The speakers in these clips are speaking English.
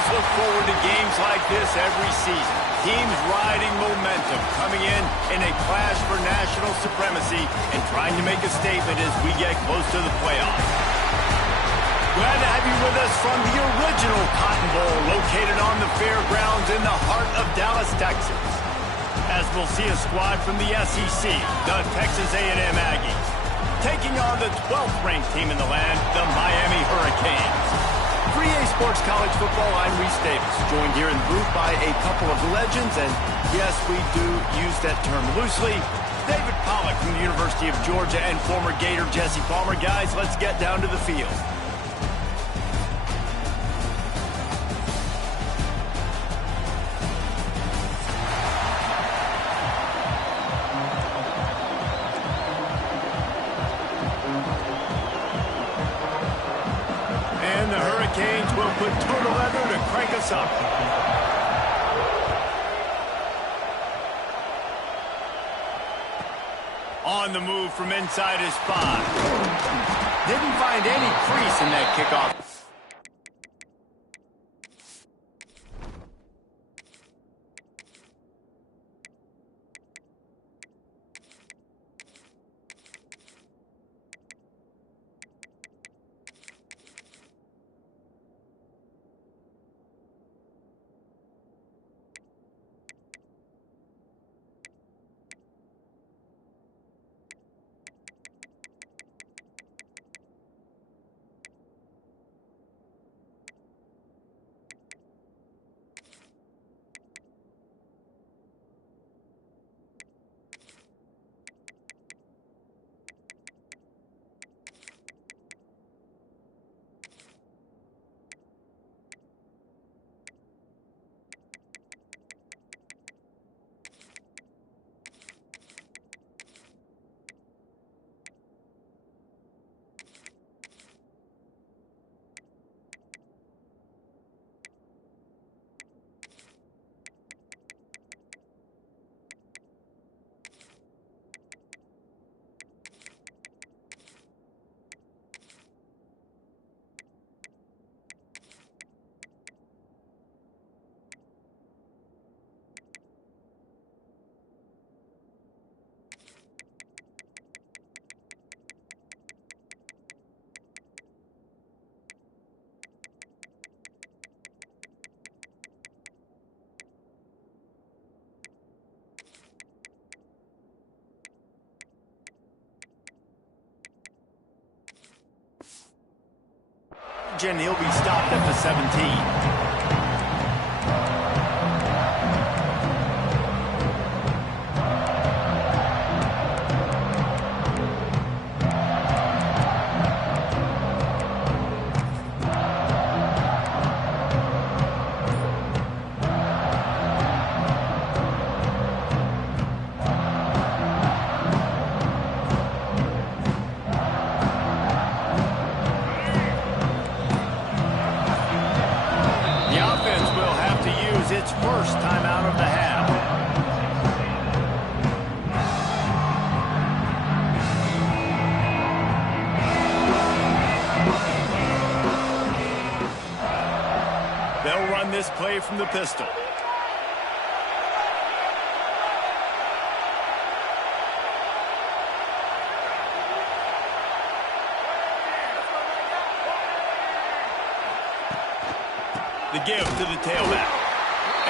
always look forward to games like this every season. Teams riding momentum, coming in a clash for national supremacy and trying to make a statement as we get close to the playoffs. Glad to have you with us from the original Cotton Bowl, located on the fairgrounds in the heart of Dallas, Texas. As we'll see a squad from the SEC, the Texas A&M Aggies, taking on the 12th-ranked team in the land, the Miami Hurricanes. For EA Sports College Football, I'm Reese Davis, joined here in the booth by a couple of legends, and yes, we do use that term loosely. David Pollack from the University of Georgia and former Gator Jesse Palmer. Guys, let's get down to the field. Will put total leather to crank us up. On the move from inside his spot. Didn't find any crease in that kickoff. And he'll be stopped at the 17. Its first time out of the half. They'll run this play from the pistol. The give to the tailback.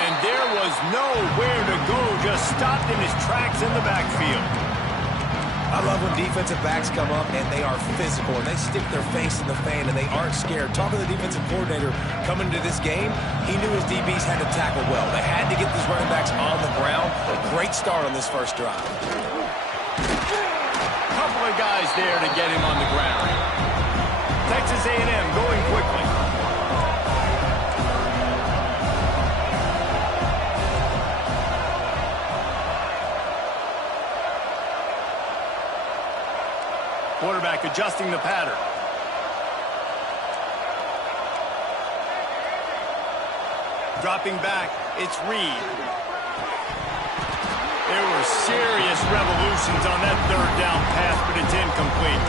And there was nowhere to go, just stopped in his tracks in the backfield. I love when defensive backs come up and they are physical and they stick their face in the fan and they aren't scared. Talking to the defensive coordinator coming into this game, he knew his DBs had to tackle well. They had to get these running backs on the ground. A great start on this first drive. Couple of guys there to get him on the ground. Texas A&M going quickly. Quarterback adjusting the pattern. Dropping back, it's Reed. There were serious revolutions on that third down pass, but it's incomplete.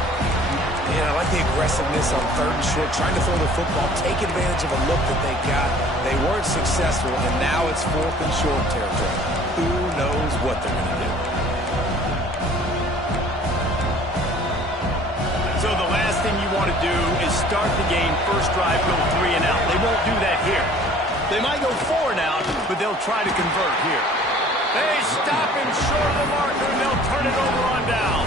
And I like the aggressiveness on 3rd and short, trying to throw the football, take advantage of a look that they got. They weren't successful, and now it's 4th and short territory. Who knows what they're going to do? So the last thing you want to do is start the game, first drive, go 3 and out. They won't do that here. They might go 4 and out, but they'll try to convert here. They stop him short of the marker, and they'll turn it over on down.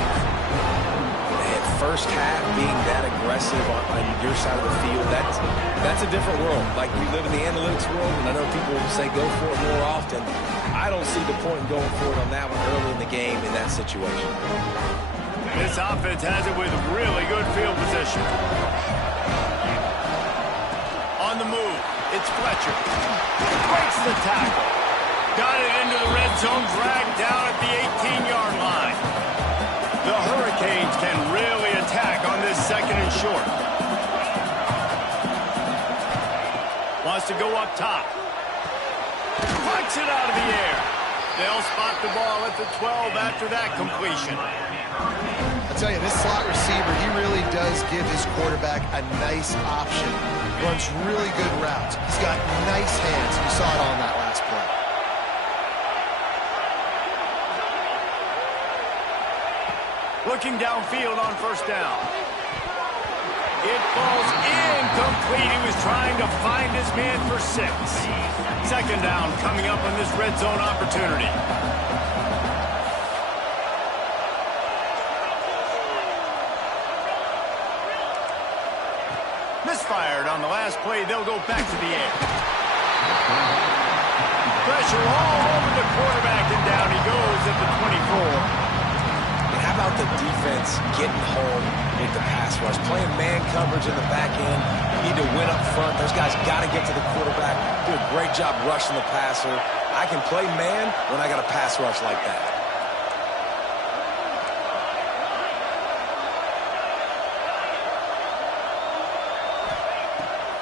And first half being that aggressive on your side of the field, that's a different world. Like, we live in the analytics world, and I know people say go for it more often. I don't see the point in going for it on that one early in the game in that situation. This offense has it with really good field position. On the move, it's Fletcher. Breaks the tackle. Got it into the red zone, dragged down at the 18-yard line. The Hurricanes can really attack on this 2nd and short. Wants to go up top. Punch it out of the air. They'll spot the ball at the 12 after that completion. I'll tell you, this slot receiver, he really does give his quarterback a nice option. Runs really good routes. He's got nice hands. You saw it on that last play. Looking downfield on 1st down. It falls incomplete. He was trying to find his man for 6. 2nd down coming up on this red zone opportunity. Misfired on the last play. They'll go back to the air. Pressure all over the quarterback, and down he goes at the 24. How about the defense getting home with the pass rush? Playing man coverage in the back end. You need to win up front. Those guys got to get to the quarterback. Do a great job rushing the passer. I can play man when I got a pass rush like that.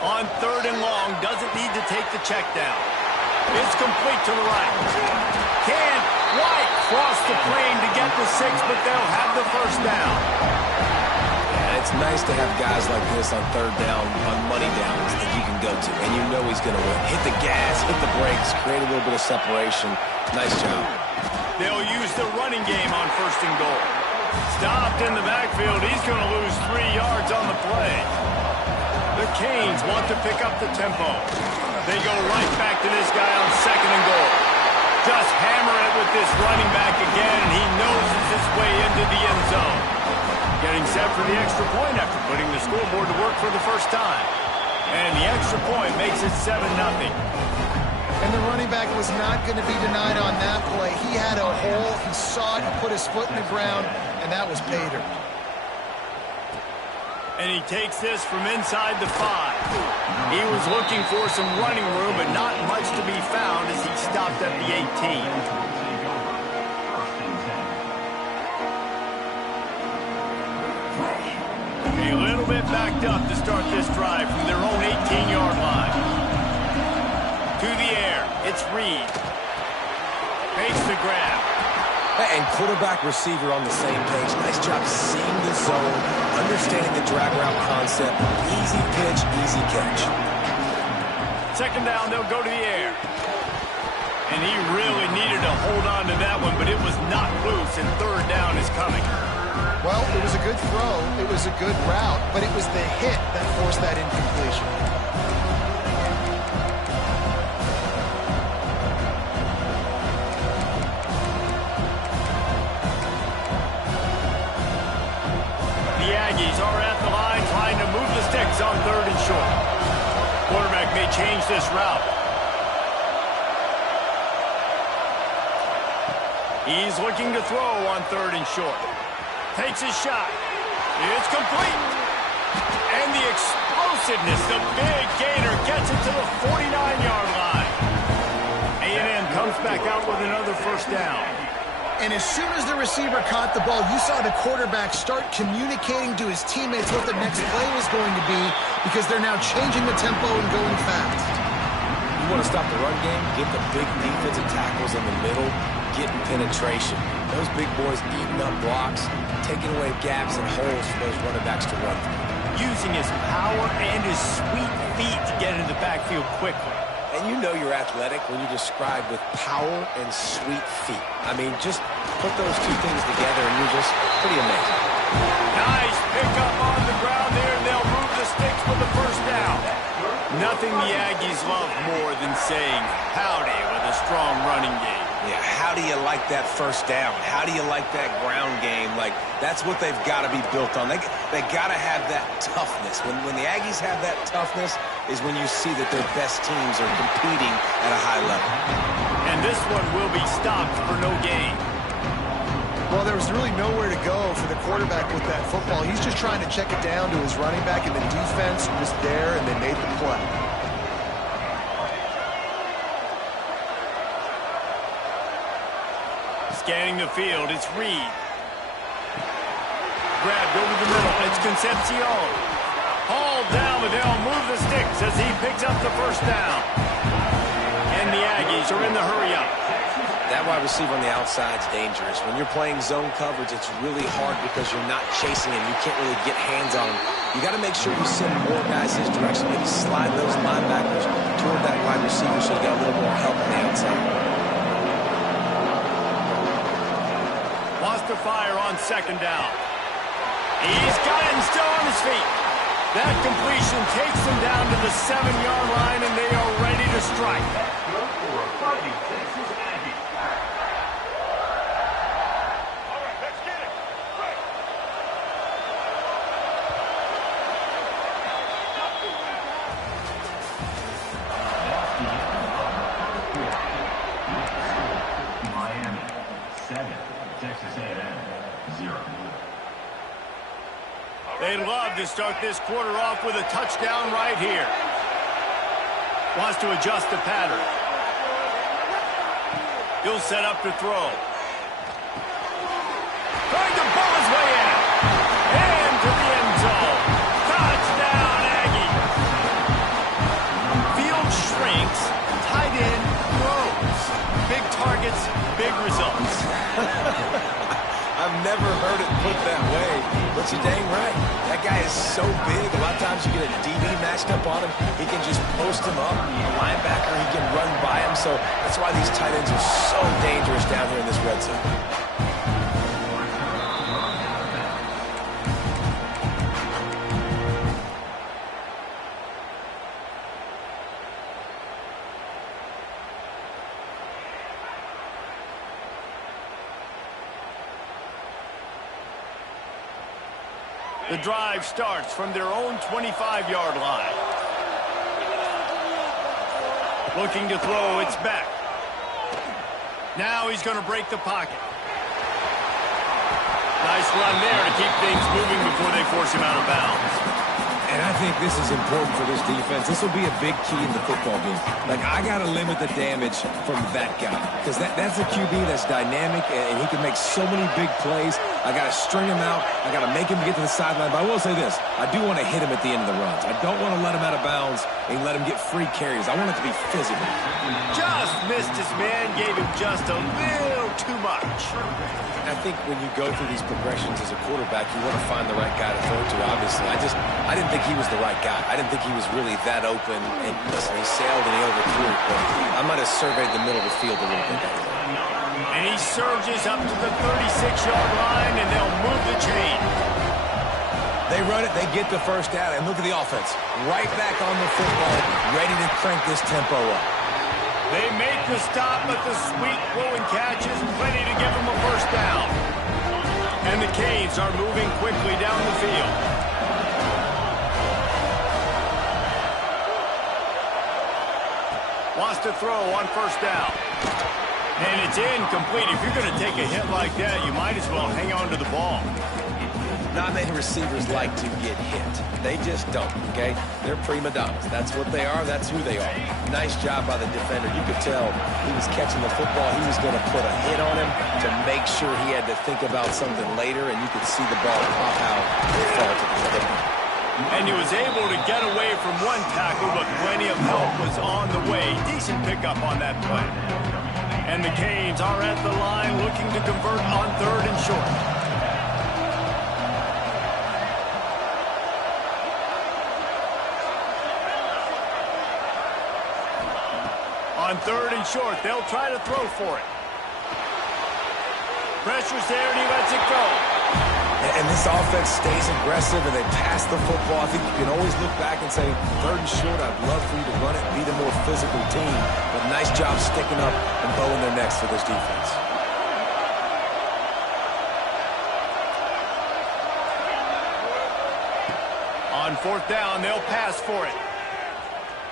On 3rd and long, doesn't need to take the check down. It's complete to the right. White cross the plane to get the 6, but they'll have the 1st down. And it's nice to have guys like this on 3rd down, on money downs that you can go to, and you know he's going to win. Hit the gas, hit the brakes, create a little bit of separation. Nice job. They'll use the running game on 1st and goal. Stopped in the backfield. He's going to lose 3 yards on the play. The Canes want to pick up the tempo. They go right back to this guy on 2nd and goal. Just hammer it with this running back again, and he noses his way into the end zone. Getting set for the extra point after putting the scoreboard to work for the first time. And the extra point makes it 7-0. And the running back was not going to be denied on that play. He had a hole, he saw it, he put his foot in the ground, and that was pay dirt. And he takes this from inside the 5. He was looking for some running room, but not much to be found as he stopped at the 18. A little bit backed up to start this drive from their own 18-yard line. To the air, it's Reed. Makes the grab. And quarterback receiver on the same page. Nice job seeing the zone, understanding the drag route concept. Easy pitch, easy catch. 2nd down, they'll go to the air. And he really needed to hold on to that one, but it was knocked loose, and 3rd down is coming. Well, it was a good throw, it was a good route, but it was the hit that forced that incompletion. Aggies are at the line trying to move the sticks on 3rd and short. Quarterback may change this route. He's looking to throw on 3rd and short. Takes his shot. It's complete. And the explosiveness, the big gainer gets it to the 49-yard line. A&M comes back out with another 1st down. And as soon as the receiver caught the ball, you saw the quarterback start communicating to his teammates what the next play was going to be because they're now changing the tempo and going fast. You want to stop the run game, get the big defensive tackles in the middle, getting penetration. Those big boys eating up blocks, taking away gaps and holes for those running backs to run through. Using his power and his sweet feet to get into the backfield quickly. And you know you're athletic when you describe with power and sweet feet. I mean, just put those two things together and you're just pretty amazing. Nice pickup on the ground there. They'll move the sticks for the first down. Nothing the Aggies love more than saying howdy with a strong running game. Yeah, how do you like that first down? How do you like that ground game? Like, that's what they've got to be built on. They got to have that toughness. When the Aggies have that toughness is when you see that their best teams are competing at a high level. And this one will be stopped for no gain. Well, there was really nowhere to go for the quarterback with that football. He's just trying to check it down to his running back, and the defense was there, and they made the play. Scanning the field, it's Reed. Grabbed over the middle, it's Concepcion. Hauled down, but they'll move the sticks as he picks up the first down. And the Aggies are in the hurry-up. That wide receiver on the outside is dangerous. When you're playing zone coverage, it's really hard because you're not chasing him. You can't really get hands on him. You got to make sure you send more guys his direction. Maybe slide those linebackers toward that wide receiver so you got a little more help on the outside. Wants to fire on second down. He's got it and still on his feet. That completion takes them down to the 7-yard line, and they are ready to strike. They'd love to start this quarter off with a touchdown right here. Wants to adjust the pattern. He'll set up to throw. Trying to pull his way in. And to the end zone. Touchdown, Aggie. Field shrinks. Tight end grows. Big targets, big results. I've never heard it put that way, but you're dang right. That guy is so big. A lot of times you get a DB matched up on him. He can just post him up. A linebacker, he can run by him. So that's why these tight ends are so dangerous down here in this red zone. The drive starts from their own 25-yard line. Looking to throw, it's back. Now he's going to break the pocket. Nice run there to keep things moving before they force him out of bounds. And I think this is important for this defense. This will be a big key in the football game. Like, I got to limit the damage from that guy. Because that's a QB that's dynamic, and he can make so many big plays. I got to string him out. I got to make him get to the sideline. But I will say this. I do want to hit him at the end of the runs. I don't want to let him out of bounds and let him get free carries. I want it to be physical. Just missed his man. Gave him just a little too much. I think when you go through these progressions as a quarterback, you want to find the right guy to throw to, obviously. I didn't think he was the right guy. I didn't think he was really that open. And listen, he sailed and he overthrew it, but I might have surveyed the middle of the field a little bit better. And he surges up to the 36-yard line, and they'll move the chain. They run it, they get the first down, and look at the offense. Right back on the football, ready to crank this tempo up. They make the stop, but the sweet flowing catch is plenty to give them a first down. And the Canes are moving quickly down the field. Wants to throw on first down. And it's incomplete. If you're going to take a hit like that, you might as well hang on to the ball. Not many receivers like to get hit. They just don't, okay? They're prima donnas. That's what they are. That's who they are. Nice job by the defender. You could tell he was catching the football. He was going to put a hit on him to make sure he had to think about something later, and you could see the ball pop out and fall to the floor. And he was able to get away from one tackle, but plenty of help was on the way. Decent pickup on that play. And the Canes are at the line looking to convert on 3rd and short. On 3rd and short, they'll try to throw for it. Pressure's there, and he lets it go. And this offense stays aggressive, and they pass the football. I think you can always look back and say, 3rd and short, I'd love for you to run it, be the more physical team. But nice job sticking up and bowing their necks for this defense. On 4th down, they'll pass for it.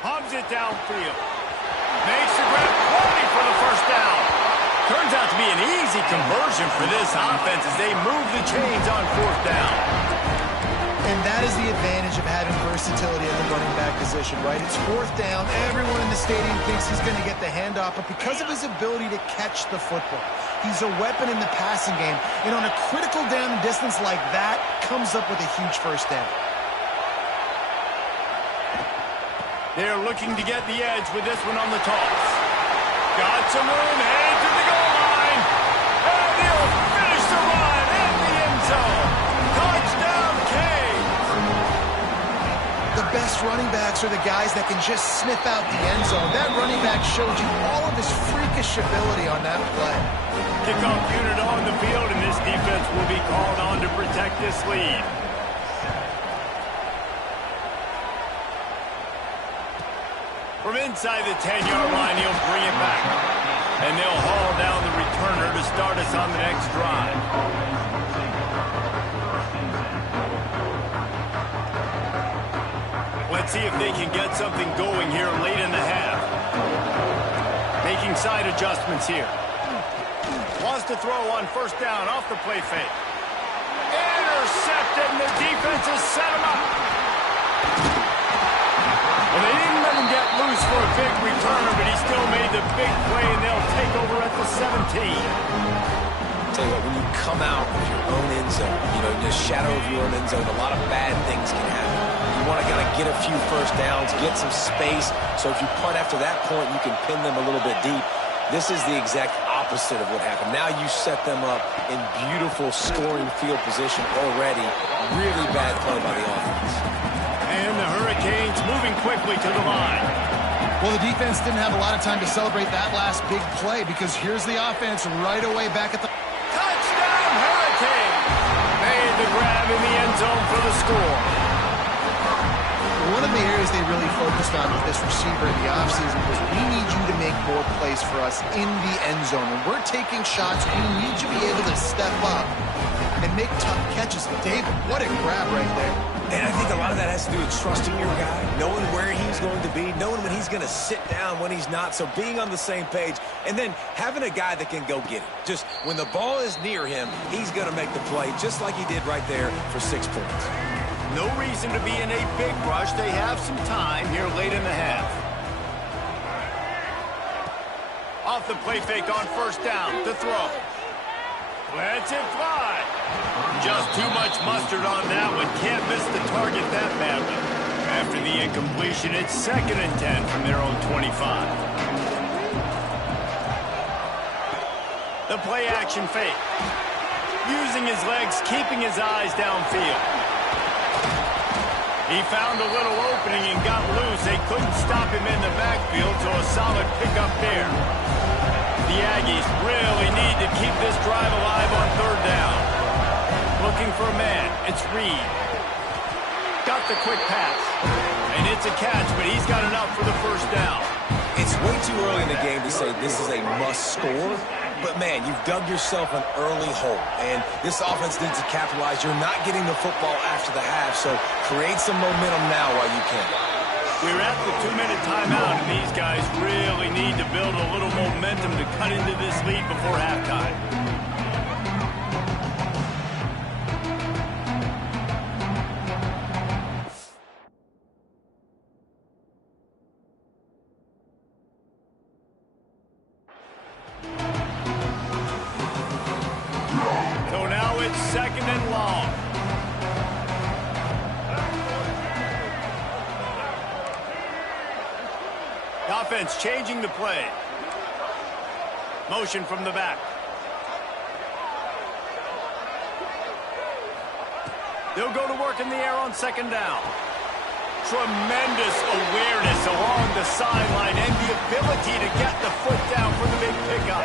Pumps it downfield. Makes the grab, plenty for the 1st down. Turns out to be an easy conversion for this offense as they move the chains on 4th down. And that is the advantage of having versatility at the running back position, right? It's 4th down. Everyone in the stadium thinks he's going to get the handoff, but because of his ability to catch the football, he's a weapon in the passing game. And on a critical down and distance like that, comes up with a huge 1st down. They're looking to get the edge with this one on the toss. Got some room, headed to the goal line. And he'll finish the run in the end zone. Touchdown, Canes. The best running backs are the guys that can just sniff out the end zone. That running back showed you all of his freakish ability on that play. Kickoff unit on the field, and this defense will be called on to protect this lead. From inside the 10-yard line, he'll bring it back. And they'll haul down the returner to start us on the next drive. Let's see if they can get something going here late in the half. Making side adjustments here. Wants to throw on 1st down off the play fake. Intercepted, and the defense has set him up. Well, they didn't let him get loose for a big returner, but he still made the big play, and they'll take over at the 17. Tell you what, when you come out of your own end zone, you know, in the shadow of your own end zone, a lot of bad things can happen. You want to kind of get a few 1st downs, get some space, so if you punt after that point, you can pin them a little bit deep. This is the exact opposite of what happened. Now you set them up in beautiful scoring field position already. Really bad play by the offense. And the Hurricanes moving quickly to the line. Well, the defense didn't have a lot of time to celebrate that last big play because here's the offense right away back at the... Touchdown, Hurricanes! Made the grab in the end zone for the score. One of the areas they really focused on with this receiver in the offseason was we need you to make more plays for us in the end zone. When we're taking shots, we need you to be able to step up and make tough catches. David, what a grab right there. And I think a lot of that has to do with trusting your guy, knowing where he's going to be, knowing when he's going to sit down, when he's not. So being on the same page, and then having a guy that can go get it. Just when the ball is near him, he's going to make the play, just like he did right there for 6 points. No reason to be in a big rush. They have some time here late in the half. Off the play fake on 1st down to throw. Lets it fly. Just too much mustard on that one. Can't miss the target that badly. After the incompletion, it's 2nd and 10 from their own 25. The play action fake. Using his legs, keeping his eyes downfield. He found a little opening and got loose. They couldn't stop him in the backfield, so a solid pickup there. The Aggies really need to keep this drive alive on 3rd down. Looking for a man. It's Reed. Got the quick pass. And it's a catch, but he's got enough for the 1st down. It's way too early in the game to say this is a must score. But, man, you've dug yourself an early hole, and this offense needs to capitalize. You're not getting the football after the half, so create some momentum now while you can. We're at the 2-minute timeout, and these guys really need to build a little momentum to cut into this lead before halftime. So now it's 2nd and long. defense changing the play. Motion from the back. They'll go to work in the air on second down. Tremendous awareness along the sideline and the ability to get the foot down for the big pickup.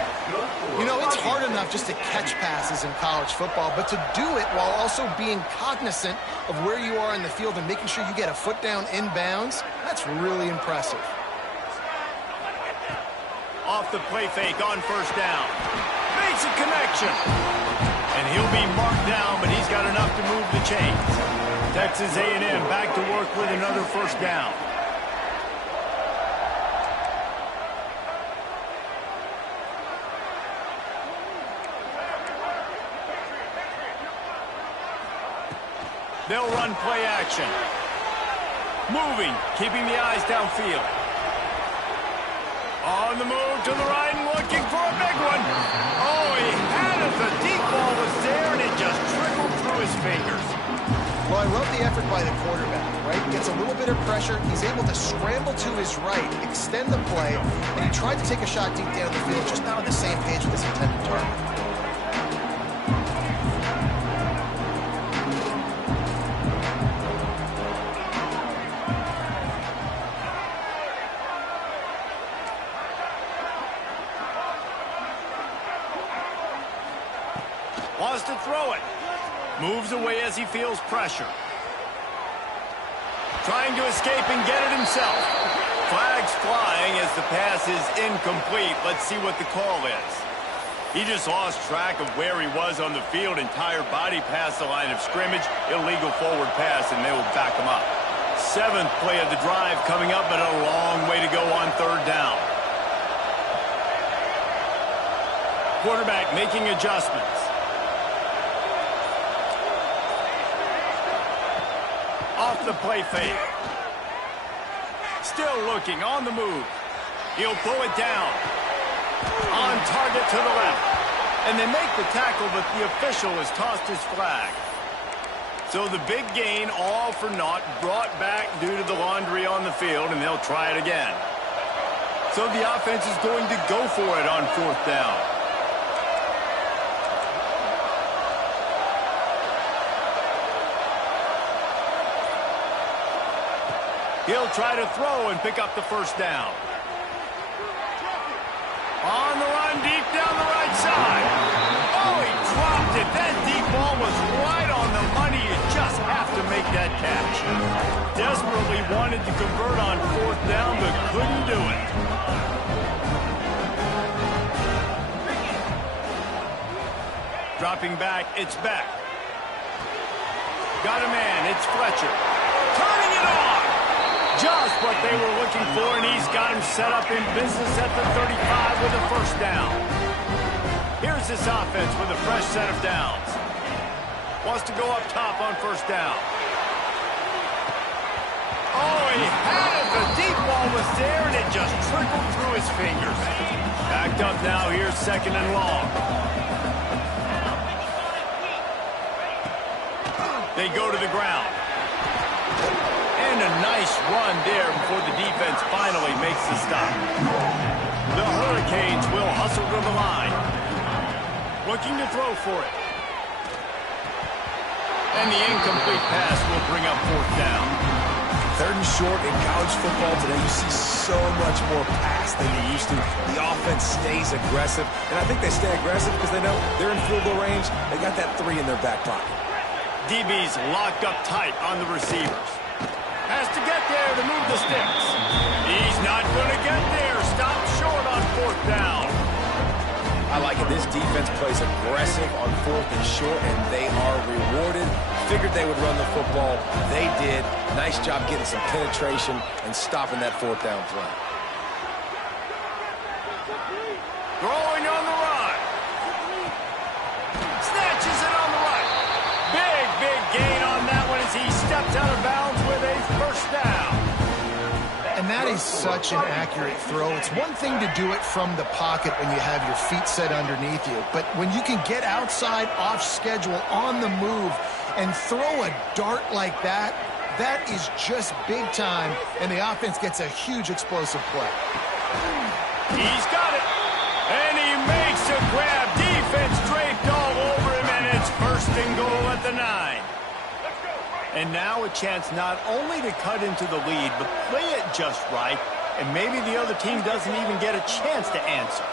You know, it's hard enough just to catch passes in college football, but to do it while also being cognizant of where you are in the field and making sure you get a foot down inbounds, that's really impressive. Off the play fake on first down. Makes a connection. And he'll be marked down, but he's got enough to move the chains. Texas A&M back to work with another first down. They'll run play action. Moving, keeping the eyes downfield. On the move to the right and looking for a big one. Oh, he had it. The deep ball was there, and it just trickled through his fingers. Well, I love the effort by the quarterback, right? Gets a little bit of pressure. He's able to scramble to his right, extend the play, and he tried to take a shot deep down the field, just not on the same page with his intended target. Wants to throw it. Moves away as he feels pressure. Trying to escape and get it himself. Flags flying as the pass is incomplete. Let's see what the call is. He just lost track of where he was on the field. Entire body past the line of scrimmage. Illegal forward pass, and they will back him up. 7th play of the drive coming up, but a long way to go on third down. Quarterback making adjustments. Off the play fake. Still looking, on the move. He'll pull it down. On target to the left. And they make the tackle, but the official has tossed his flag. So the big gain, all for naught, brought back due to the laundry on the field, and they'll try it again. So the offense is going to go for it on fourth down. He'll try to throw and pick up the first down. On the run, deep down the right side. Oh, he dropped it. That deep ball was right on the money. You just have to make that catch. Desperately wanted to convert on fourth down, but couldn't do it. Dropping back, it's Beck. Got a man, it's Fletcher. Turning it on. Just what they were looking for, and he's got him set up in business at the 35 with a first down. Here's this offense with a fresh set of downs. Wants to go up top on first down. Oh, he had it. The deep ball was there, and it just trickled through his fingers. Backed up now. Here's second and long. They go to the ground. And a nice run there before the defense finally makes the stop. The Hurricanes will hustle to the line. Looking to throw for it. And the incomplete pass will bring up fourth down. Third and short in college football today, you see so much more pass than you used to. The offense stays aggressive, and I think they stay aggressive because they know they're in field goal range. They got that 3 in their back pocket. DB's locked up tight on the receivers. Has to get there to move the sticks. He's not going to get there. Stop short on fourth down. I like it. This defense plays aggressive on fourth and short, and they are rewarded. Figured they would run the football. They did. Nice job getting some penetration and stopping that fourth down play. Throwing on the run. Snatches it on the right. Big gain on that one as he steps out of bounds with a first down. And that is such an accurate throw. It's one thing to do it from the pocket when you have your feet set underneath you, but when you can get outside, off schedule, on the move, and throw a dart like that, that is just big time, and the offense gets a huge explosive play. He's got it. And he makes a grab. Defense draped all over him, and it's 1st and goal at the 9. And now a chance not only to cut into the lead, but play it just right, and maybe the other team doesn't even get a chance to answer.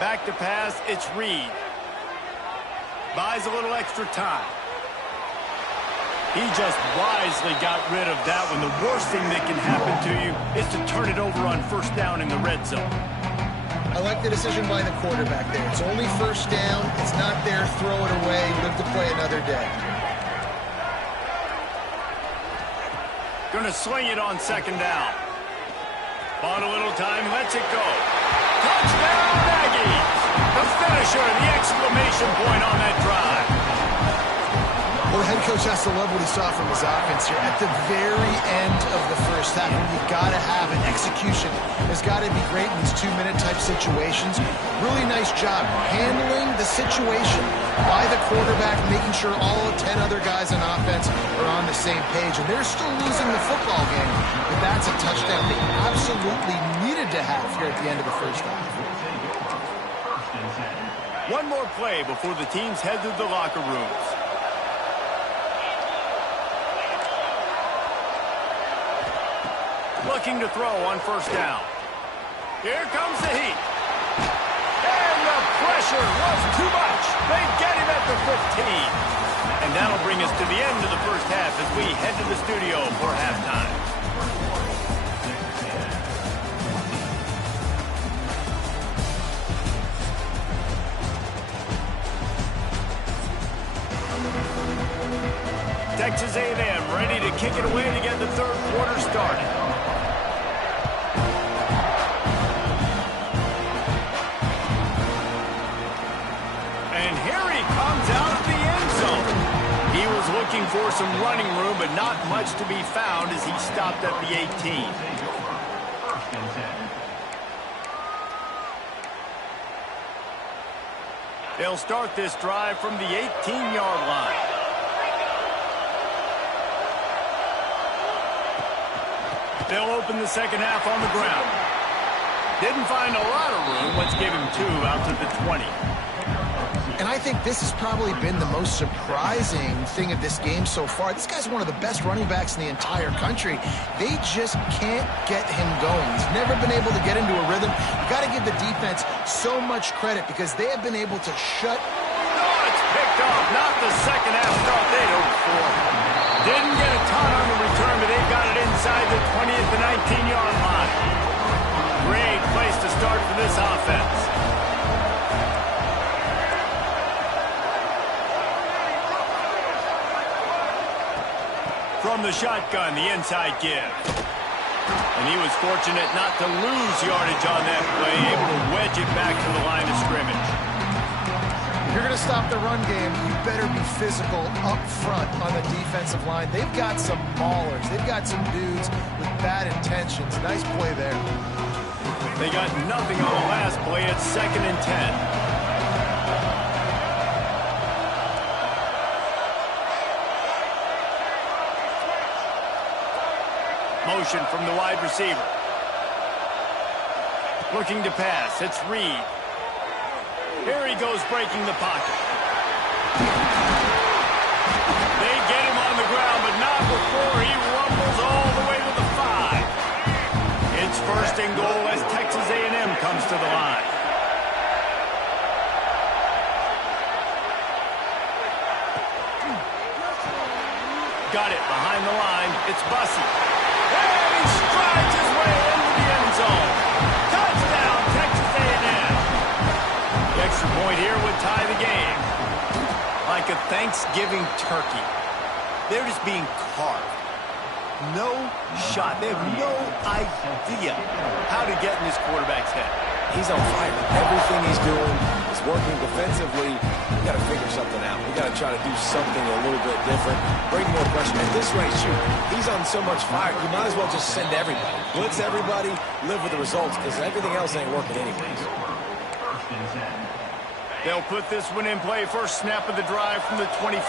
Back to pass, it's Reed. Buys a little extra time. He just wisely got rid of that one. The worst thing that can happen to you is to turn it over on 1st down in the red zone. I like the decision by the quarterback there. It's only 1st down. It's not there. Throw it away. Live to play another day. Going to swing it on 2nd down. Bought a little time, lets it go. Touchdown, Aggies! The finisher, the exclamation point on that drive. Well, the head coach has to love what he saw from his offense here. At the very end of the 1st half, you've got to have an execution. It's got to be great in these 2-minute type situations. Really nice job handling the situation by the quarterback, making sure all 10 other guys on offense are on the same page. And they're still losing the football game, but that's a touchdown they absolutely needed to have here at the end of the 1st half. One more play before the teams head to the locker rooms. Looking to throw on 1st down. Here comes the heat. And the pressure was too much. They get him at the 15. And that'll bring us to the end of the 1st half as we head to the studio for halftime. Texas A&M ready to kick it away to get the 3rd quarter started. And here he comes out of the end zone. He was looking for some running room, but not much to be found as he stopped at the 18. They'll start this drive from the 18-yard line. They'll open the 2nd half on the ground. Didn't find a lot of room. Let's give him 2 out to the 20. And I think this has probably been the most surprising thing of this game so far. This guy's one of the best running backs in the entire country. They just can't get him going. He's never been able to get into a rhythm. You got to give the defense so much credit because they have been able to shut. Oh, it's picked off. Not the 2nd half start they'd hoped for. Didn't get a ton on the return, but they've got it inside the 20 at the 19-yard line. Great place to start for this offense. From the shotgun, the inside give. And he was fortunate not to lose yardage on that play, able to wedge it back to the line of scrimmage. If you're going to stop the run game, you better be physical up front on the defensive line. They've got some maulers. They've got some dudes with bad intentions. Nice play there. They got nothing on the last play. It's 2nd and 10. Motion from the wide receiver. Looking to pass. It's Reed. Here he goes breaking the pocket. They get him on the ground, but not before he rumbles all the way to the 5. It's 1st and goal as Texas A&M comes to the line. Got it behind the line. It's Bussey. And he strides his way into the end zone. Touchdown, Texas A&M. The extra point here would tie the game. Like a Thanksgiving turkey. They're just being carved. No shot. They have no idea how to get in this quarterback's head. He's on fire. Everything he's doing is working defensively. You got to figure something out. You got to try to do something a little bit different. Bring more pressure. At this rate, shoot, he's on so much fire, you might as well just send everybody. Blitz everybody, live with the results, because everything else ain't working anyways. They'll put this one in play. First snap of the drive from the 25.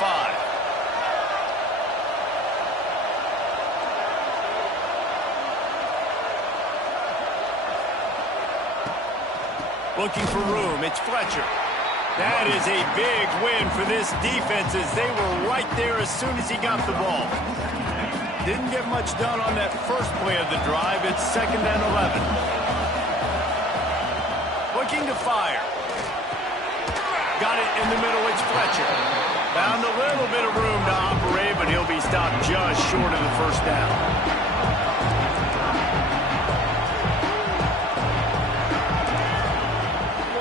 Looking for room. It's Fletcher. That is a big win for this defense as they were right there as soon as he got the ball. Didn't get much done on that first play of the drive. It's 2nd and 11. Looking to fire. Got it in the middle. It's Fletcher. Found a little bit of room to operate, but he'll be stopped just short of the first down.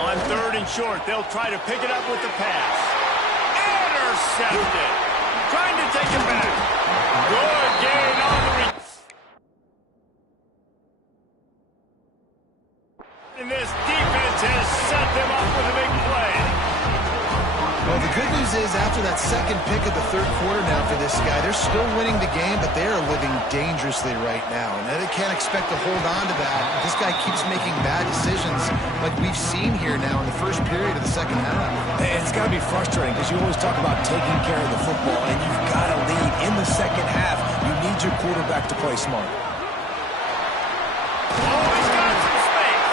On 3rd and short, they'll try to pick it up with the pass. Intercepted. Trying to take it back. Good gain on the and this defense has set them up with a big play. Well, the good news is after that second pick of the 3rd quarter now for this guy, they're still winning the game, but they are living dangerously right now. And they can't expect to hold on to that. This guy keeps making bad decisions like we've seen here now in the first period of the second half. It's got to be frustrating because you always talk about taking care of the football, and you've got to lead in the second half. You need your quarterback to play smart. Always got some space.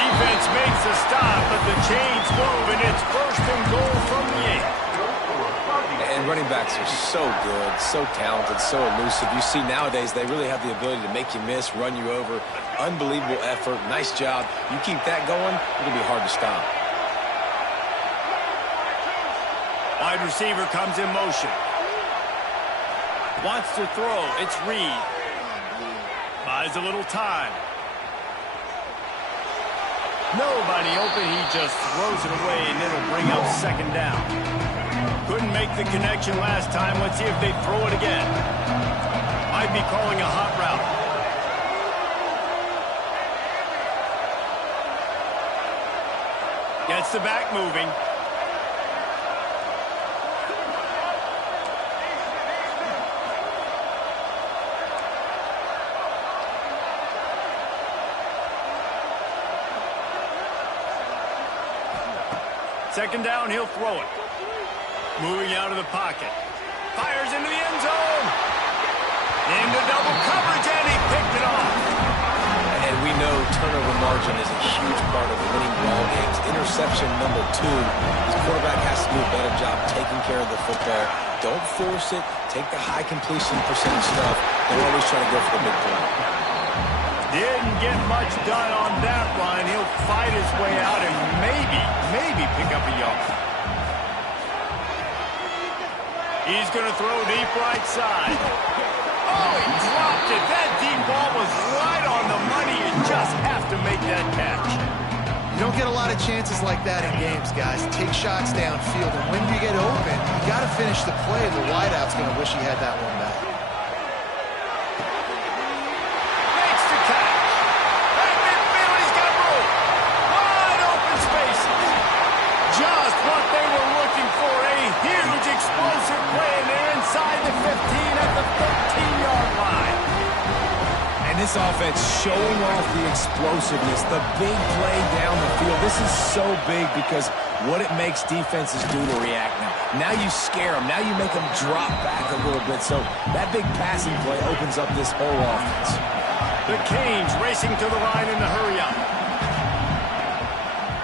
Defense makes a stop, but the chains move, and it's 1st and goal from the 8. And running backs are so good, so talented, so elusive. You see nowadays they really have the ability to make you miss, run you over. Unbelievable effort. Nice job. You keep that going, it'll be hard to stop. Wide receiver comes in motion. Wants to throw. It's Reed. Buys a little time. Nobody open. He just throws it away, and it'll bring up 2nd down. Couldn't make the connection last time. Let's see if they throw it again. Might be calling a hot route. Gets the back moving. Second down, he'll throw it. Moving out of the pocket. Fires into the end zone. Into double coverage, and he picked it off. And we know turnover margin is a huge part of winning ball games. Interception number 2. His quarterback has to do a better job taking care of the football. Don't force it. Take the high completion percentage stuff. Don't always try to go for the big play. Didn't get much done on that line. He'll fight his way out and maybe pick up a yard. He's going to throw deep right side. Oh, he dropped it. That deep ball was right on the money. You just have to make that catch. You don't get a lot of chances like that in games, guys. Take shots downfield, and when you get open, you got to finish the play. The wideout's going to wish he had that one back. Makes the catch. And McFeely's got room. Wide open spaces. Just what they were looking for. A huge explosive play, and they're inside the 15 at the 13-yard line. And this offense showing off the explosiveness, the big play down the field. This is so big because what it makes defenses do to react now. Now you scare them. Now you make them drop back a little bit. So that big passing play opens up this whole offense. The Canes racing to the line in the hurry up.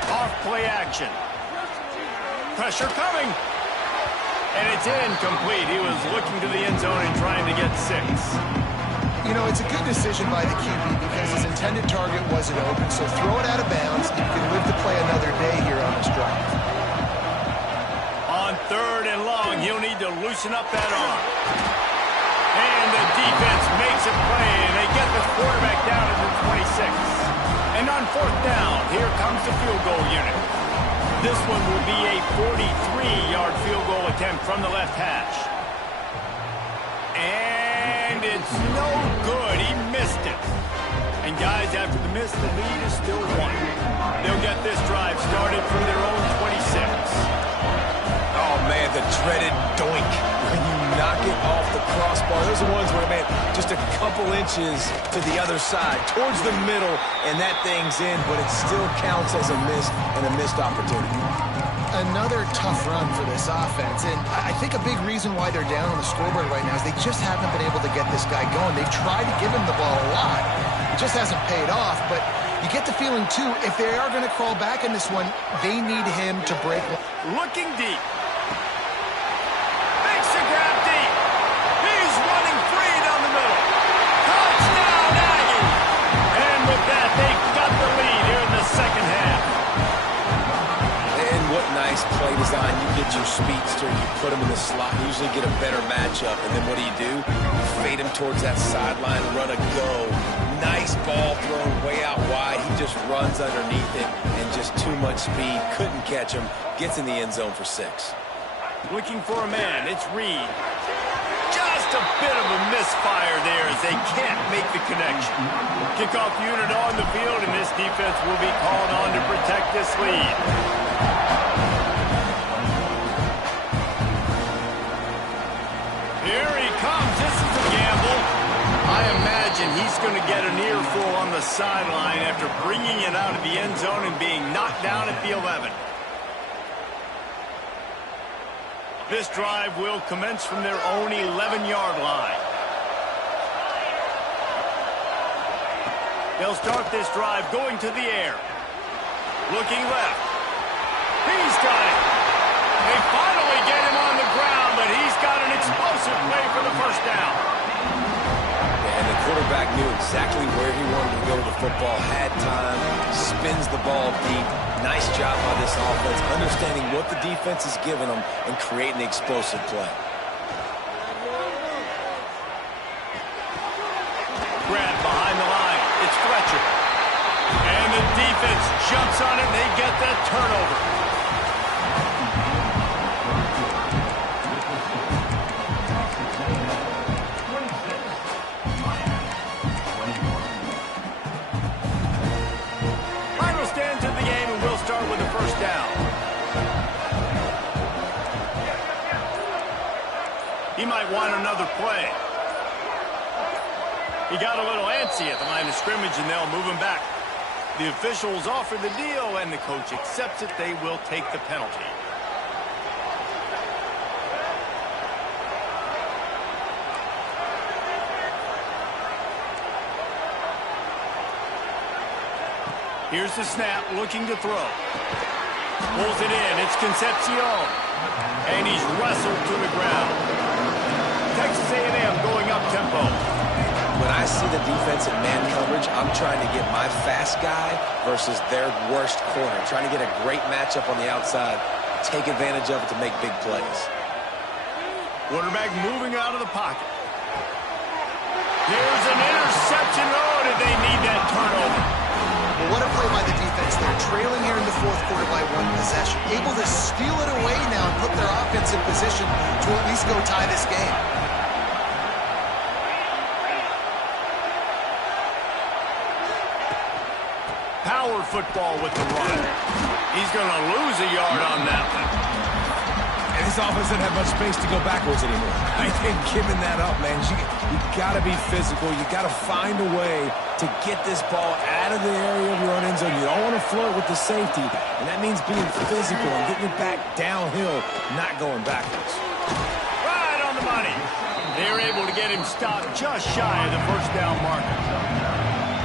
Off play action. Pressure coming. And it's incomplete. He was looking to the end zone and trying to get 6. You know, it's a good decision by the QB because his intended target wasn't open, so throw it out of bounds. You can live to play another day here on this drive. On 3rd and long, he'll need to loosen up that arm. And the defense makes a play, and they get the quarterback down to the 26. And on 4th down, here comes the field goal unit. This one will be a 43-yard field goal attempt from the left hash. And it's no good. He missed it. And guys, after the miss, the lead is still 1. They'll get this drive started from their own 26. Oh, man, the dreaded doink. When you knock it off the crossbar. Those are ones where, man, just a couple inches to the other side, towards the middle, and that thing's in, but it still counts as a miss and a missed opportunity. Another tough run for this offense, and I think a big reason why they're down on the scoreboard right now is they just haven't been able to get this guy going. They've tried to give him the ball a lot. It just hasn't paid off, but you get the feeling, too, if they are going to crawl back in this one, they need him to break. Looking deep. Makes a grab deep. He's running free down the middle. Touchdown, Aggie! And with that, they've got the lead here in the second half. And what nice play design. You get your speedster, you put him in the slot, you usually get a better matchup, and then what do? You fade him towards that sideline, run a go. Nice ball thrown way out wide. He just runs underneath it, and just too much speed. Couldn't catch him. Gets in the end zone for 6. Looking for a man. It's Reed. Just a bit of a misfire there as they can't make the connection. Kickoff unit on the field, and this defense will be called on to protect this lead. Here he comes. This is a gamble. I imagine he's going to get an earful on the sideline after bringing it out of the end zone and being knocked down at the 11. This drive will commence from their own 11-yard line. They'll start this drive going to the air. Looking left. He's got it. They finally get him on the ground, but he's got an explosive play for the first down. And the quarterback knew exactly where he wanted to go with the football, had time, spins the ball deep. Nice job by this offense, understanding what the defense is giving them and creating the explosive play. Grab behind the line. It's Fletcher. And the defense jumps on it, and they get that turnover. Start with the first down. He might want another play. He got a little antsy at the line of scrimmage, and they'll move him back. The officials offer the deal, and the coach accepts it. They will take the penalty. Here's the snap, looking to throw. Pulls it in, it's Concepcion. And he's wrestled to the ground. Texas A&M going up tempo. When I see the defense in man coverage, I'm trying to get my fast guy versus their worst corner. Trying to get a great matchup on the outside, take advantage of it to make big plays. Quarterback moving out of the pocket. Here's an interception. Oh, did they need that turnover? Well, what a play by the defense. They're trailing here in the fourth quarter by 1 possession. Able to steal it away now and put their offense in position to at least go tie this game. Power football with the run. He's going to lose a yard on that one. And this offense doesn't have much space to go backwards anymore. I ain't giving that up, man. You got to be physical. You got to find a way to get this ball out of the area of your own end zone. You don't want to flirt with the safety, and that means being physical and getting it back downhill, not going backwards. Right on the money. They're able to get him stopped just shy of the first down marker.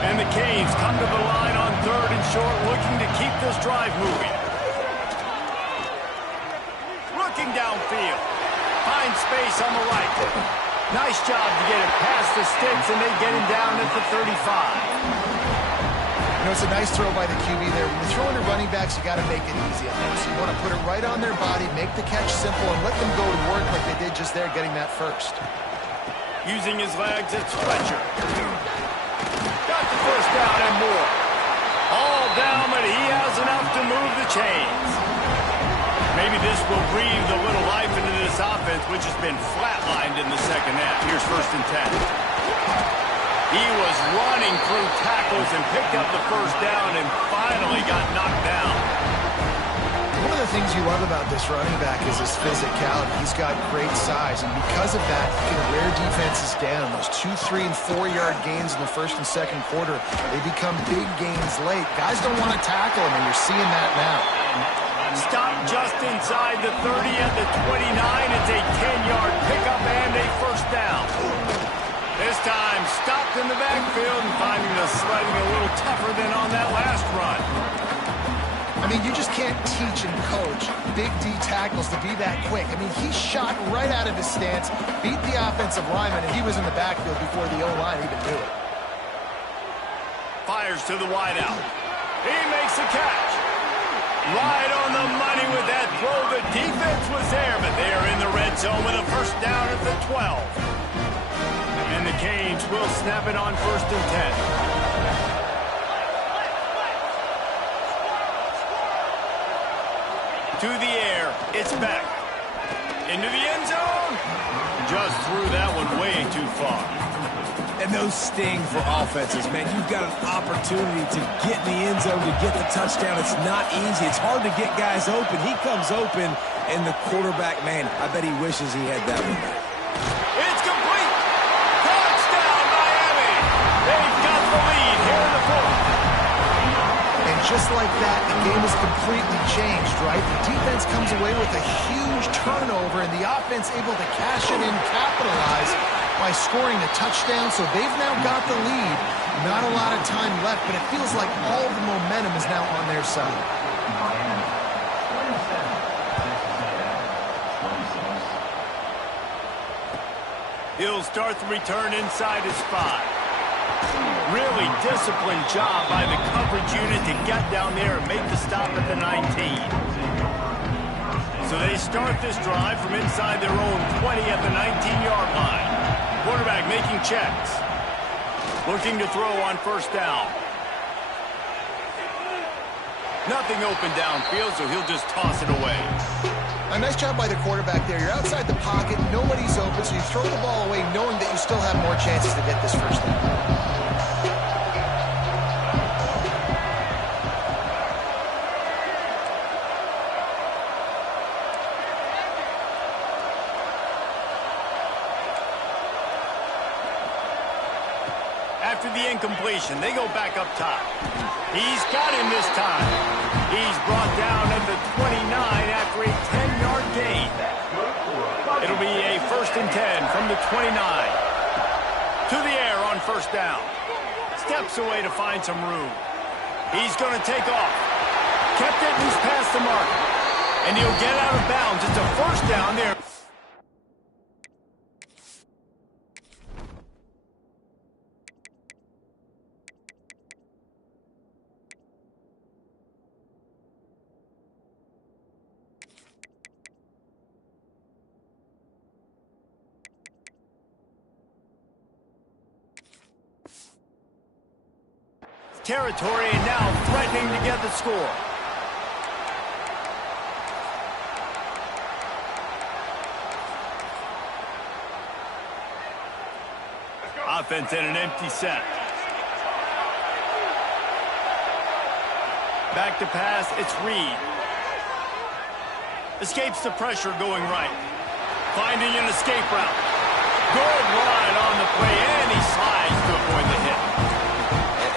And the Canes come to the line on 3rd and short, looking to keep this drive moving. Looking downfield. Finds space on the right. Nice job to get it past the sticks, and they get him down at the 35. You know, it's a nice throw by the QB there. When you're throwing to running backs, you got to make it easy on them. So you want to put it right on their body, make the catch simple, and let them go to work like they did just there, getting that first. Using his legs, it's Fletcher. Got the first down and more. All down, but he has enough to move the chains. Maybe this will breathe a little life into this offense, which has been flatlined in the second half. Here's 1st and 10. He was running through tackles and picked up the first down and finally got knocked down. One of the things you love about this running back is his physicality. He's got great size, and because of that, he can wear defenses down. Those 2-, 3-, and 4-yard gains in the first and second quarter, they become big gains late. Guys don't want to tackle him, and you're seeing that now. Stop just inside the 30 at the 29. It's a 10-yard pickup and a first down. This time, stopped in the backfield and finding the sledding a little tougher than on that last run. I mean, you just can't teach and coach big D tackles to be that quick. I mean, he shot right out of his stance, beat the offensive lineman, and he was in the backfield before the O-line even knew it. Fires to the wideout. He makes the catch. Right on the money with that throw. The defense was there, but they are in the red zone with a first down at the 12. And the Canes will snap it on 1st and 10. To the air, it's back. Into the end zone. Just threw that one way too far. And those sting for offenses, man. You've got an opportunity to get in the end zone, to get the touchdown. It's not easy. It's hard to get guys open. He comes open, and the quarterback, man, I bet he wishes he had that one. It's complete. Touchdown, Miami. They've got the lead here in the 4th. And just like that, the game is completely changed, right? The defense comes away with a huge turnover, and the offense able to cash it in, capitalize by scoring a touchdown. So they've now got the lead. Not a lot of time left, but it feels like all the momentum is now on their side. He'll start the return inside his 5. Really disciplined job by the coverage unit to get down there and make the stop at the 19. So they start this drive from inside their own 20 at the 19-yard line. Quarterback making checks. Looking to throw on 1st down. Nothing open downfield, so he'll just toss it away. A nice job by the quarterback there. You're outside the pocket, nobody's open, so you throw the ball away knowing that you still have more chances to get this first down. After the incompletion, they go back up top. He's got him this time. He's brought down at the 29 after a 10-yard gain. It'll be a 1st and 10 from the 29. To the air on 1st down. Steps away to find some room. He's going to take off. Kept it and he's past the mark. And he'll get out of bounds. It's a 1st down there. Territory and now threatening to get the score. Offense in an empty set. Back to pass, it's Reed. Escapes the pressure going right. Finding an escape route. Good run on the play, and he slides to avoid the hit.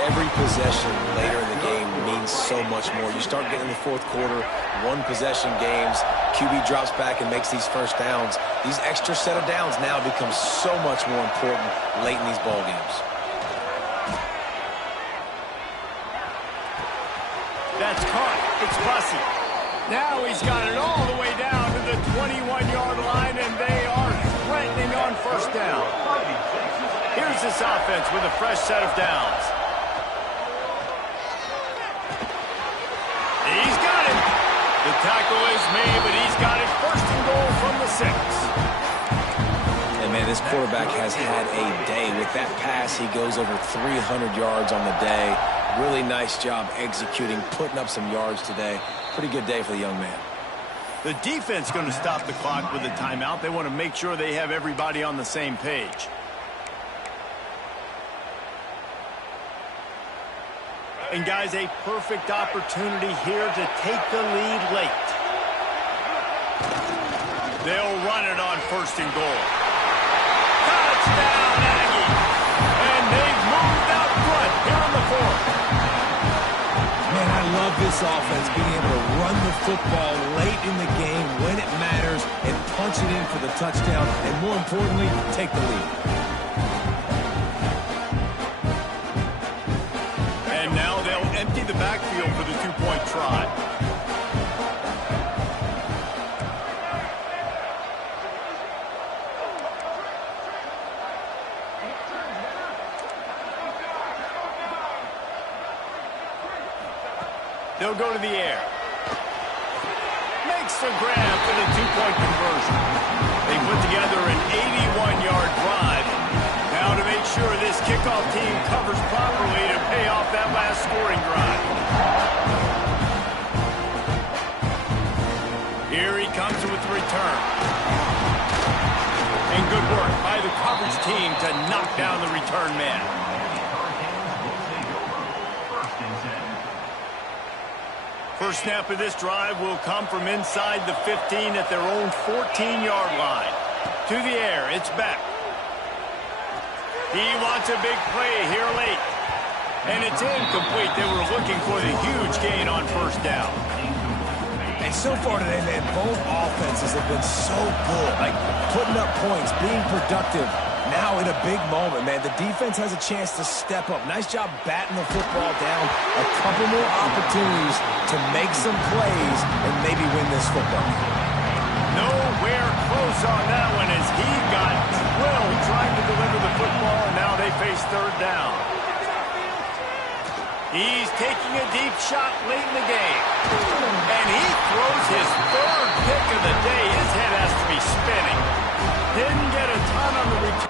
Every possession later in the game means so much more. You start getting in the 4th quarter, 1-possession games, QB drops back and makes these first downs. These extra set of downs now become so much more important late in these ball games. That's caught. It's Bussey. Now he's got it all the way down to the 21-yard line, and they are threatening on 1st down. Here's this offense with a fresh set of downs. He's got it. The tackle is made, but he's got it 1st and goal from the 6. And, man, this quarterback has had a day. With that pass, he goes over 300 yards on the day. Really nice job executing, putting up some yards today. Pretty good day for the young man. The defense going to stop the clock with a timeout. They want to make sure they have everybody on the same page. And, guys, a perfect opportunity here to take the lead late. They'll run it on 1st and goal. Touchdown, Aggie! And they've moved out front here in the 4th. Man, I love this offense, being able to run the football late in the game when it matters and punch it in for the touchdown, and more importantly, take the lead. And now they'll empty the backfield for the 2-point try. They'll go to the air. Makes the grab for the 2-point conversion. They put together an 81-yard drive. Now to make sure this kickoff team covers properly to pay off that last scoring drive. Here he comes with the return. And good work by the coverage team to knock down the return man. First snap of this drive will come from inside the 15 at their own 14-yard line. To the air, it's Beck. He wants a big play here late. And it's incomplete. They were looking for the huge gain on 1st down. And so far today, man, both offenses have been so good, like putting up points, being productive. Now in a big moment, man, the defense has a chance to step up. Nice job batting the football down. A couple more opportunities to make some plays and maybe win this football. Nowhere close on that one as he got drilled trying to deliver the football, and now they face 3rd down. He's taking a deep shot late in the game. And he throws his 3rd pick of the day. His head has to be spinning. Didn't get a ton on the return.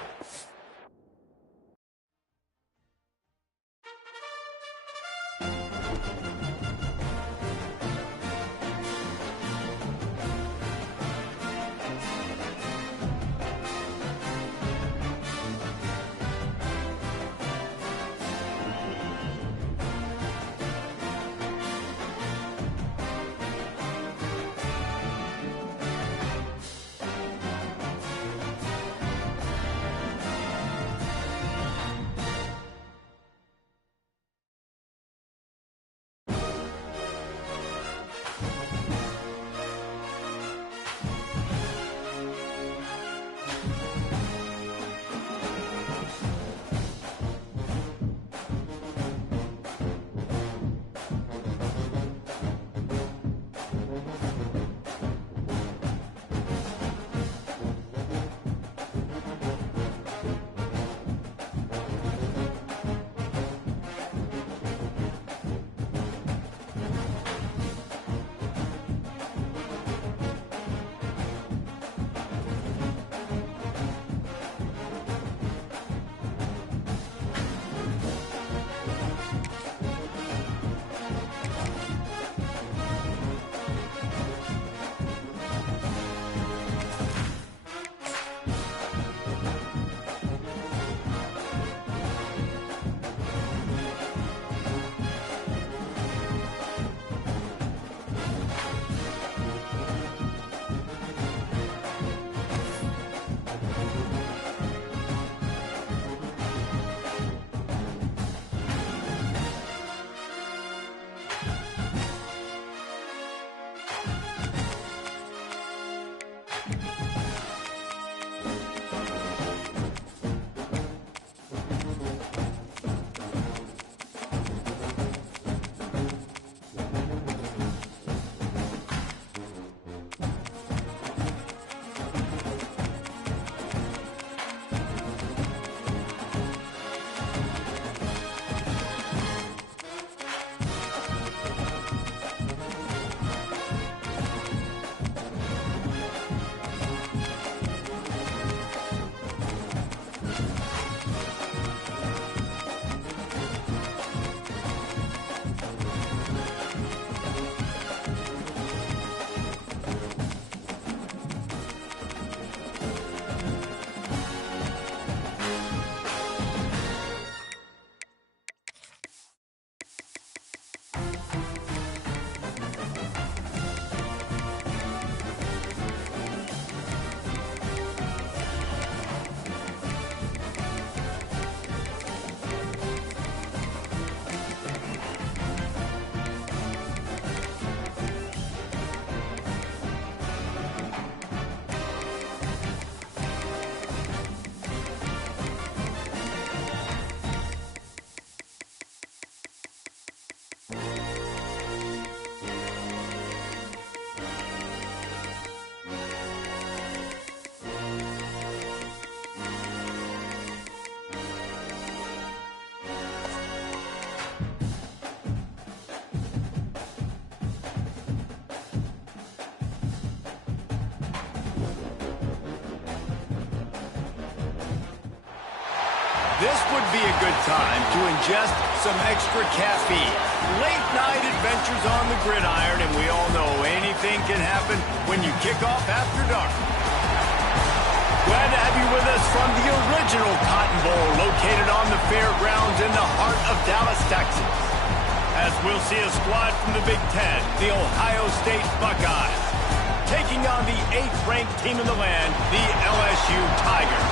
This would be a good time to ingest some extra caffeine. Late night adventures on the gridiron, and we all know anything can happen when you kick off after dark. Glad to have you with us from the original Cotton Bowl, located on the fairgrounds in the heart of Dallas, Texas. As we'll see a squad from the Big Ten, the Ohio State Buckeyes, taking on the 8th-ranked team in the land, the LSU Tigers.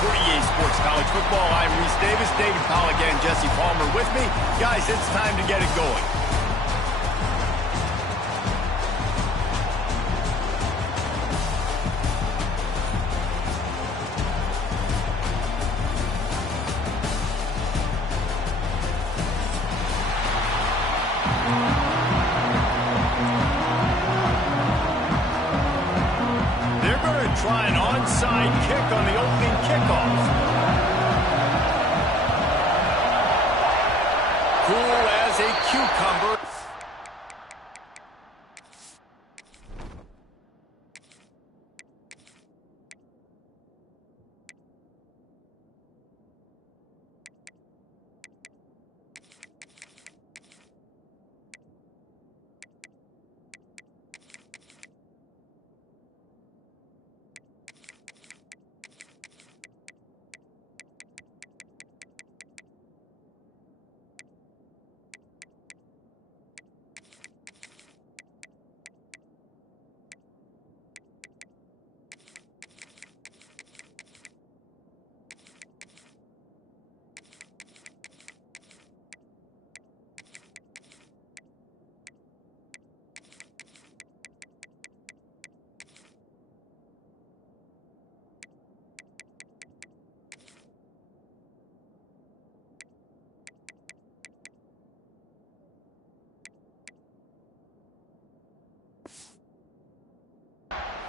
For EA Sports College Football, I'm Reese Davis, David Pollack, and Jesse Palmer with me. Guys, it's time to get it going. Try an onside kick on the opening kickoff. Cool as a cucumber.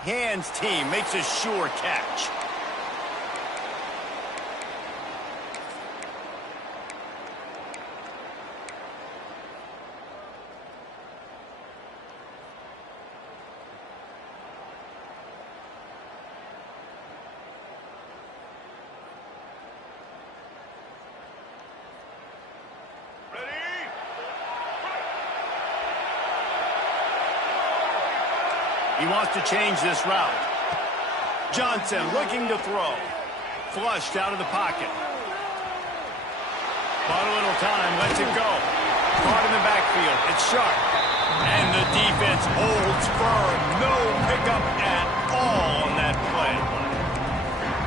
Hands team makes a sure catch. He wants to change this route. Johnson looking to throw. Flushed out of the pocket. Bought a little time, lets it go. Caught in the backfield, it's sharp. And the defense holds firm. No pickup at all on that play.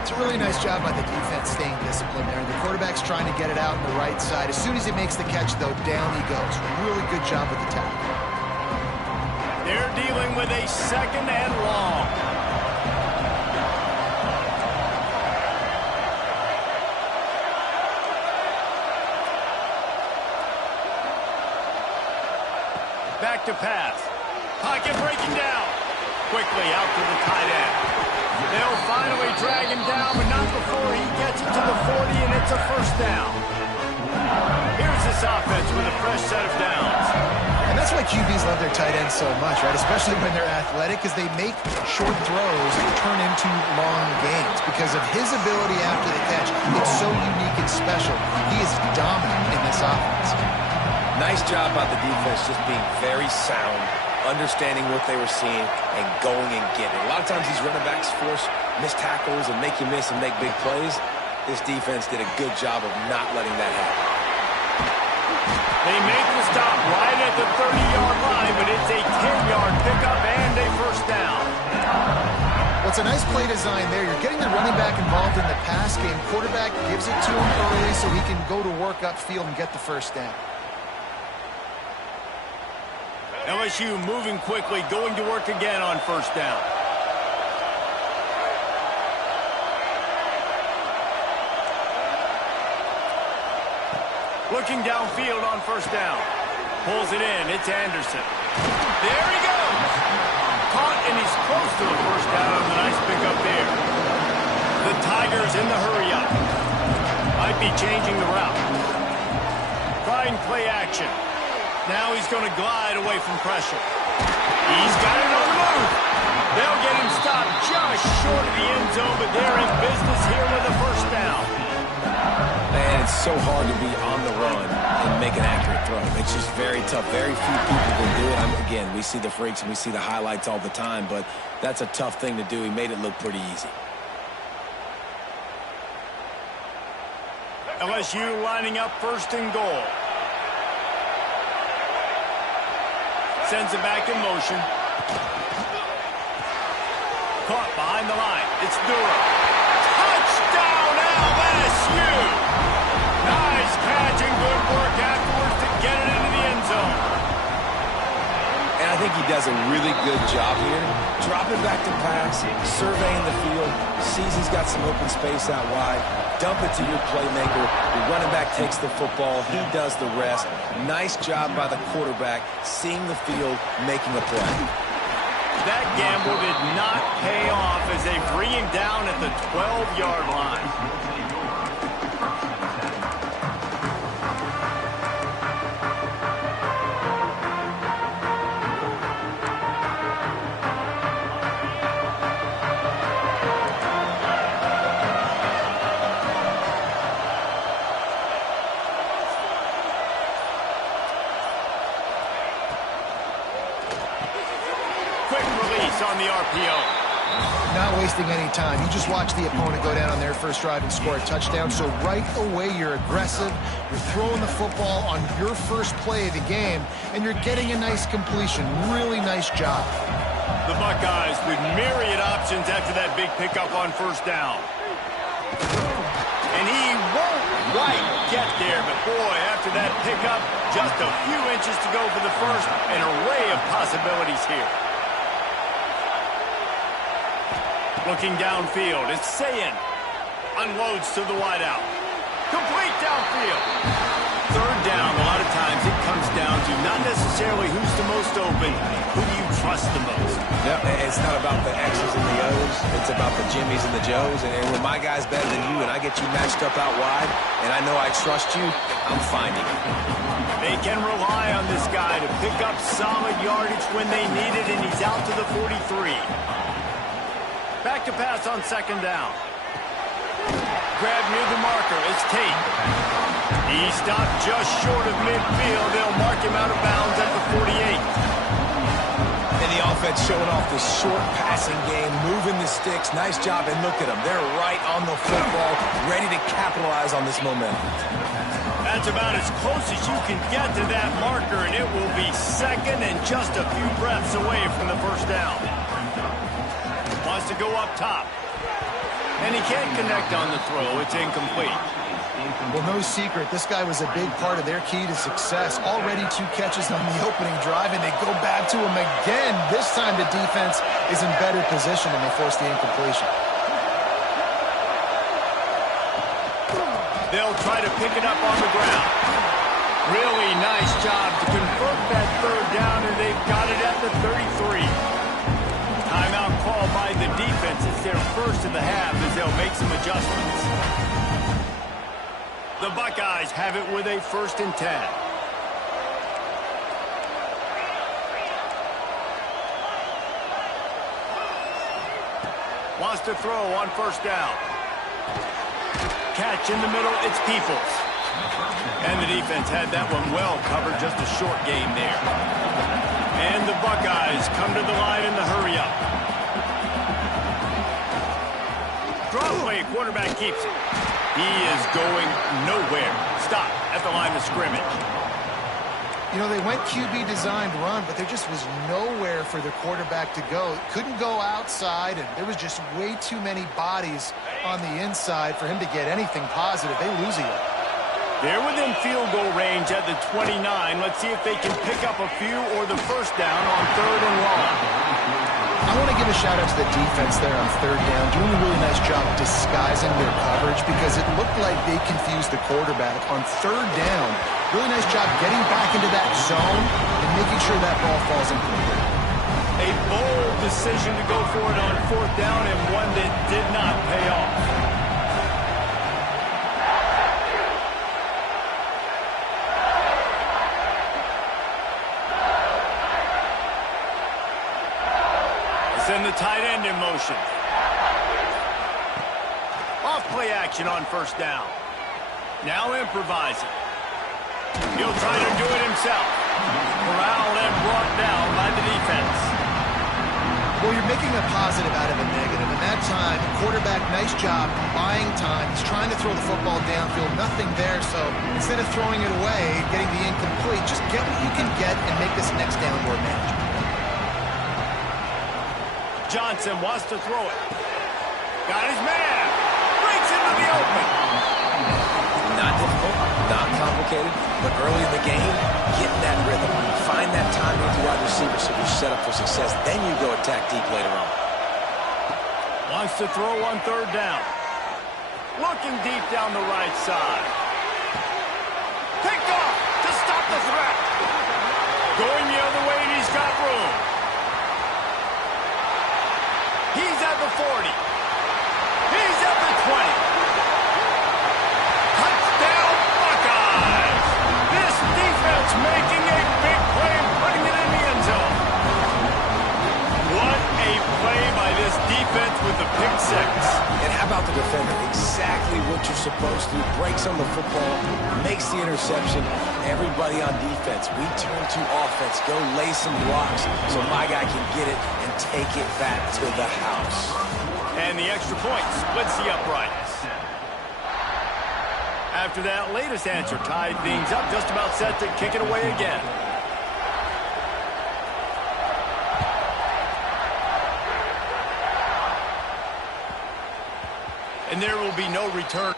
It's a really nice job by the defense staying disciplined there. The quarterback's trying to get it out on the right side. As soon as he makes the catch, though, down he goes. Really good job with the tackle. They're dealing with a second and long. Back to pass. Pocket breaking down. Quickly out to the tight end. They'll finally drag him down, but not before he gets it to the 40, and it's a first down. Here's this offense with a fresh set of downs. And that's why QBs love their tight ends so much, right? Especially when they're athletic, because they make short throws turn into long gains. Because of his ability after the catch, it's so unique and special. He is dominant in this offense. Nice job by the defense, just being very sound, understanding what they were seeing, and going and getting it. A lot of times these running backs force missed tackles and make you miss and make big plays. This defense did a good job of not letting that happen. They make the stop right at the 30-yard line, but it's a 10-yard pickup and a first down. Well, it's a nice play design there. You're getting the running back involved in the pass game. Quarterback gives it to him early so he can go to work upfield and get the first down. LSU moving quickly, going to work again on first down. Looking downfield on first down. Pulls it in. It's Anderson. There he goes. Caught, and he's close to the first down. A nice pickup there. The Tigers in the hurry-up. Might be changing the route. Trying play action. Now he's going to glide away from pressure. He's got it on the move. They'll get him stopped just short of the end zone, but they're in business here with a first down. so hard to be on the run and make an accurate throw. It's just very tough. Very few people can do it. Again, we see the freaks and we see the highlights all the time, but that's a tough thing to do. He made it look pretty easy. LSU lining up first and goal. Sends it back in motion. Caught behind the line. It's Durham. Touchdown LSU! Nice catch and good work afterwards to get it into the end zone. And I think he does a really good job here. Dropping back to pass, surveying the field, sees he's got some open space out wide. Dump it to your playmaker. The running back takes the football. He does the rest. Nice job by the quarterback, seeing the field, making a play. That gamble did not pay off as they bring him down at the 12-yard line. On the RPO. Not wasting any time. You just watch the opponent go down on their first drive and score a touchdown. So right away, you're aggressive. You're throwing the football on your first play of the game, and you're getting a nice completion. Really nice job. The Buckeyes with myriad options after that big pickup on first down. And he won't quite get there, but boy, after that pickup, just a few inches to go for the first. An array of possibilities here. Looking downfield, it's Sayin. Unloads to the wideout. Complete downfield. Third down, a lot of times it comes down to not necessarily who's the most open, who do you trust the most. Yep, it's not about the X's and the O's. It's about the Jimmies and the Joes. And when my guy's better than you and I get you matched up out wide and I know I trust you, I'm finding it. They can rely on this guy to pick up solid yardage when they need it, and he's out to the 43. Back to pass on second down. Grab near the marker. It's Tate. He stopped just short of midfield. They'll mark him out of bounds at the 48. And the offense showing off the short passing game, moving the sticks. Nice job, and look at them. They're right on the football, ready to capitalize on this momentum. That's about as close as you can get to that marker, and it will be second and just a few breaths away from the first down. Wants to go up top. And he can't connect on the throw. It's incomplete. Well, no secret. This guy was a big part of their key to success. Already 2 catches on the opening drive, and they go back to him again. This time the defense is in better position, and they force the incompletion. They'll try to pick it up on the ground. Really nice job to convert that third down, and they've got it at the 33. Timeout call by the defense. It's their first in the half as they'll make some adjustments. The Buckeyes have it with a 1st and 10. Wants to throw on first down. Catch in the middle. It's Peoples. And the defense had that one well covered. Just a short game there. And the Buckeyes come to the line in the hurry up. Draw play, quarterback keeps it. He is going nowhere. Stop at the line of scrimmage. You know, they went QB designed run, but there just was nowhere for the quarterback to go. Couldn't go outside, and there was just way too many bodies on the inside for him to get anything positive. They lose it. They're within field goal range at the 29. Let's see if they can pick up a few or the first down on 3rd and long. I want to give a shout out to the defense there on 3rd down, doing a really nice job disguising their coverage because it looked like they confused the quarterback on 3rd down. Really nice job getting back into that zone and making sure that ball falls incomplete. A bold decision to go for it on 4th down and one that did not pay off. Send the tight end in motion. Off play action on 1st down. Now improvising. He'll try to do it himself. Corralled and brought down by the defense. Well, you're making a positive out of a negative. In that time, quarterback, nice job buying time. He's trying to throw the football downfield. Nothing there, so instead of throwing it away, getting the incomplete, just get what you can get and make this next down more manageable. Johnson wants to throw it. Got his man. Breaks into the open. Not difficult, not complicated, but early in the game, getting that rhythm. Find that time with your wide receiver so you're set up for success. Then you go attack deep later on. Wants to throw on third down. Looking deep down the right side. Picked off to stop the threat. Going the other way, and he's got room. He's at the 40. He's at the 20. Touchdown, Buckeyes! This defense making a big play and putting it in the end zone. What a play by this defense with the pick six. And how about the defender? Exactly what you're supposed to. Breaks on the football, makes the interception. Everybody on defense, we turn to offense. Go lay some blocks so my guy can get it and take it back to the house. And the extra point splits the uprights. After that latest answer tied things up, just about set to kick it away again. And there will be no return.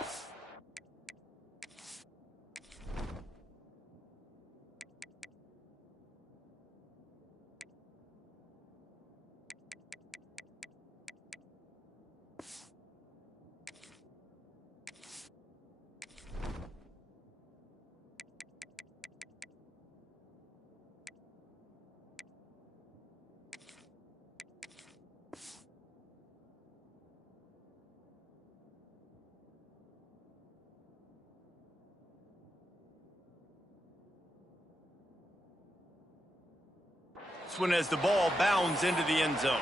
When as the ball bounds into the end zone.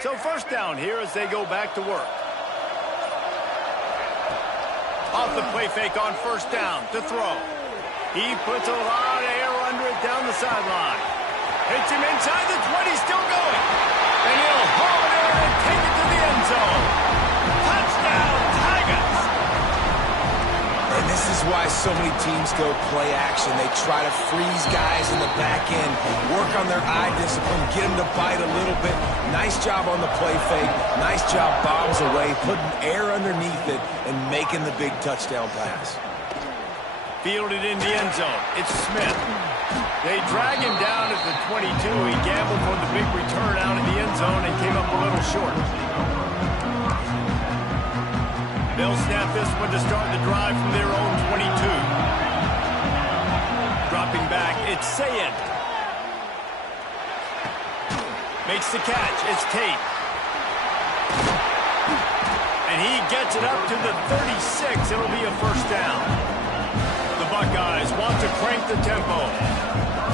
So first down here as they go back to work. Off the play fake on first down to throw. He puts a lot of air under it down the sideline. Hits him inside the 20, still going. And he'll haul it in and take it to the end zone. Touchdown, Tigers! And this is why so many teams go play action. They try to freeze guys in the back end, work on their eye discipline, get them to bite a little bit. Nice job on the play fake. Nice job bombs away, putting air underneath it and making the big touchdown pass. Fielded in the end zone. It's Smith. They drag him down at the 22. He gambled for the big return out of the end zone and came up a little short. They'll snap this one to start the drive from their own 22. Dropping back, it's Sayed. Makes the catch, it's Tate. And he gets it up to the 36. It'll be a first down. The Buckeyes want to crank the tempo.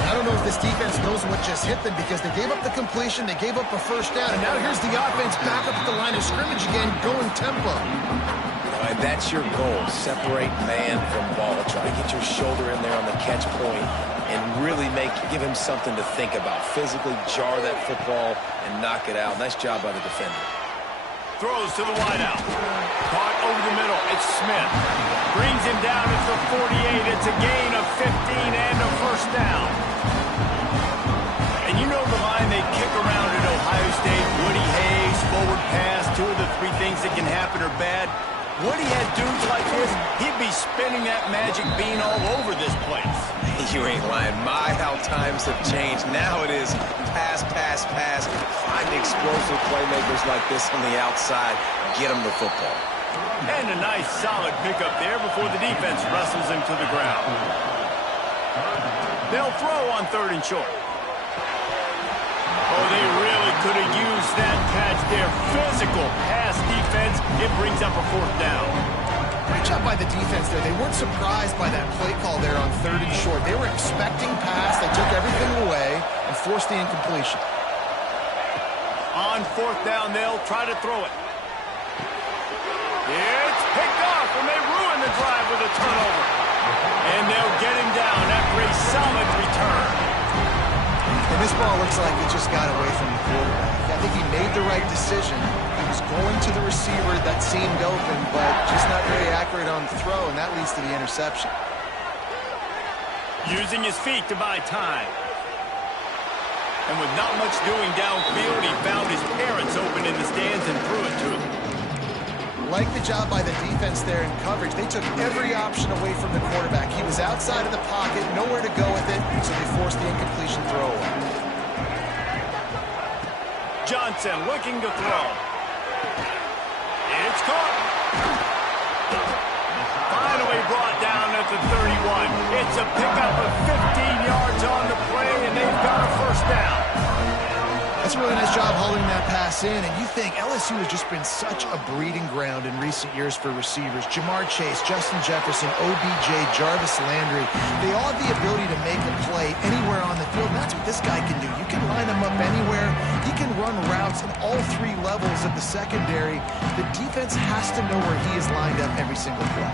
I don't know if this defense knows what just hit them because they gave up the completion, they gave up a first down, and now here's the offense back up at the line of scrimmage again, going tempo. All right, that's your goal. Separate man from ball. Try to get your shoulder in there on the catch point and really give him something to think about. Physically jar that football and knock it out. Nice job by the defender. Throws to the wideout. Caught over the middle. It's Smith. Brings him down at the 48. It's a gain of 15 and a first down. And you know the line they kick around at Ohio State. Woody Hayes, forward pass. Two of the three things that can happen are bad. Woody had dudes like this, he'd be spinning that magic bean all over this place. You ain't lying. My, how times have changed. Now it is pass, pass, pass. Find explosive playmakers like this on the outside. Get them the football. And a nice solid pickup there before the defense wrestles him to the ground. They'll throw on third and short. Oh, they really could have used that catch there. Physical pass defense. It brings up a fourth down. Great job by the defense there. They weren't surprised by that play call there on 3rd and short. They were expecting pass. They took everything away and forced the incompletion. On 4th down, they'll try to throw it. It's picked off, and they ruin the drive with a turnover. And they'll get him down after a solid return. And this ball looks like it just got away from the quarterback. I think he made the right decision. He was going to the receiver that seemed open, but just not very accurate on the throw, and that leads to the interception. Using his feet to buy time. And with not much doing downfield, he found his parents open in the stands and threw it to him. Like the job by the defense there in coverage. They took every option away from the quarterback. He was outside of the pocket, nowhere to go with it, so they forced the incompletion throw away. Johnson looking to throw. It's caught. Finally brought down at the 31. It's a pickup of 15 yards on the play, and they've got a 1st down. That's a really nice job holding that pass in, and you think LSU has just been such a breeding ground in recent years for receivers. Jamar Chase, Justin Jefferson, OBJ, Jarvis Landry, they all have the ability to make a play anywhere on the field, and that's what this guy can do. You can line him up anywhere. He can run routes at all 3 levels of the secondary. The defense has to know where he is lined up every single play.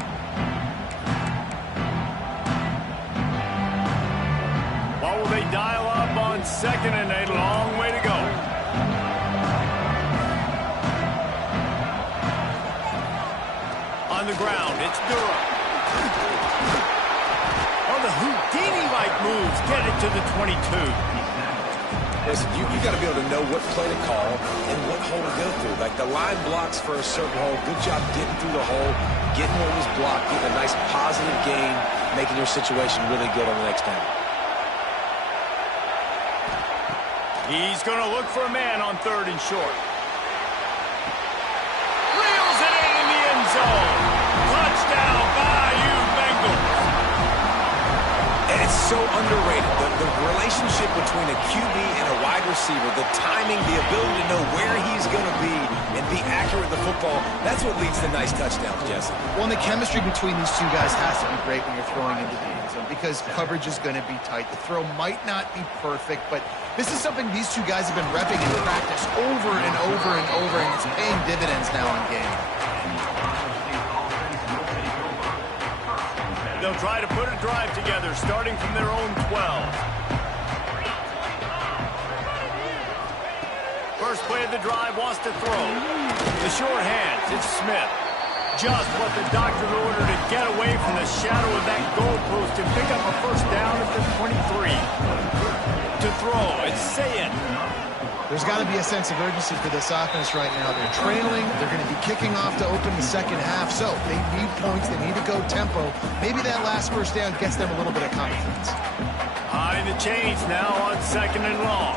What will they dial up on 2nd and a long way to go? On the ground, it's Durham. Oh, the Houdini-like moves get it to the 22. Listen, you got to be able to know what play to call and what hole to go through. Like the line blocks for a certain hole. Good job getting through the hole, getting what was blocked, getting a nice positive gain, making your situation really good on the next down. He's going to look for a man on 3rd and short. Reels it in the end zone. Touchdown, Bayou Bengals. And it's so underrated. The relationship between a QB and a wide receiver, the timing, the ability to know where he's going to be and be accurate with the football, that's what leads to nice touchdowns, Jesse. Well, and the chemistry between these two guys has to be great when you're throwing into the end zone because coverage is going to be tight. The throw might not be perfect, but this is something these two guys have been repping in practice over and over and over, and it's paying dividends now in game. They'll try to put a drive together, starting from their own 12. First play of the drive wants to throw. The short hands, it's Smith. Just what the doctor ordered to get away from the shadow of that goalpost and pick up a 1st down at the 23. To throw, it's Sayin. There's got to be a sense of urgency for this offense right now. They're trailing. They're going to be kicking off to open the 2nd half, so they need points. They need to go tempo. Maybe that last 1st down gets them a little bit of confidence. High in the chains now on 2nd and long.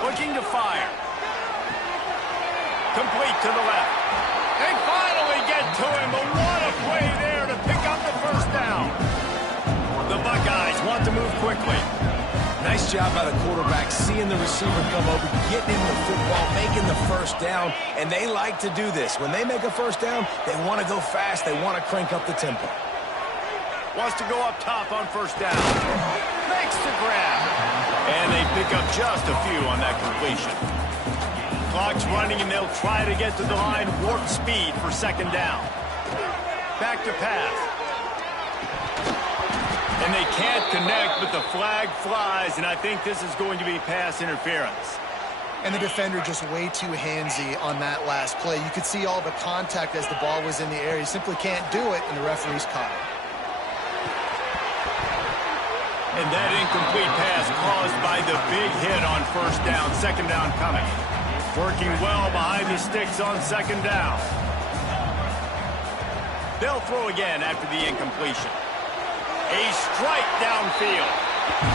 Looking to fire. Complete to the left. They finally get to him, but what a play there to pick up the 1st down. The Buckeyes want to move quickly. Nice job by the quarterback, seeing the receiver come over, getting him the football, making the 1st down, and they like to do this. When they make a 1st down, they want to go fast. They want to crank up the tempo. Wants to go up top on 1st down. Makes the grab. And they pick up just a few on that completion. Clock's running, and they'll try to get to the line warp speed for 2nd down. Back to pass. And they can't connect, but the flag flies, and I think this is going to be pass interference. And the defender just way too handsy on that last play. You could see all the contact as the ball was in the air. He simply can't do it, and the referee's caught it. And that incomplete pass caused by the big hit on 1st down. 2nd down coming. Working well behind the sticks on 2nd down. They'll throw again after the incompletion. A strike downfield.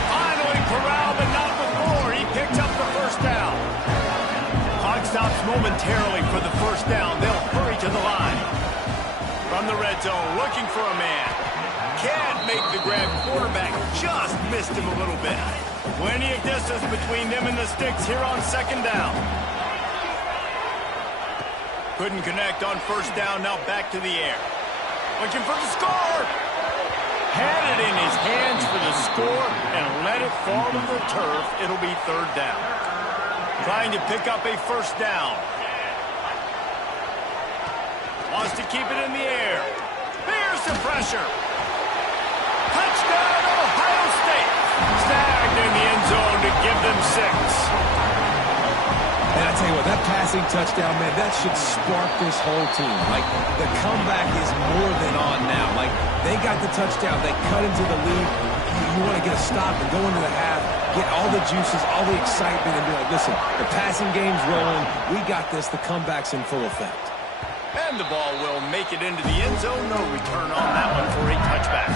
Finally corralled, but not before. He picks up the 1st down. Clock stops momentarily for the 1st down. They'll hurry to the line. From the red zone, looking for a man. Can't make the grab. Quarterback just missed him a little bit. Plenty of distance between them and the sticks here on 2nd down. Couldn't connect on first down, now back to the air. Looking for the score. Had it in his hands for the score and let it fall to the turf. It'll be third down. Trying to pick up a first down. Wants to keep it in the air. There's the pressure. Touchdown, Ohio State. Snagged in the end zone to give them 6. And I tell you what, that passing touchdown, man, that should spark this whole team. Like, the comeback is more than on now. Like, they got the touchdown. They cut into the lead. You want to get a stop and go into the half, get all the juices, all the excitement, and be like, listen, the passing game's rolling. We got this. The comeback's in full effect. And the ball will make it into the end zone. No return on that one for a touchback.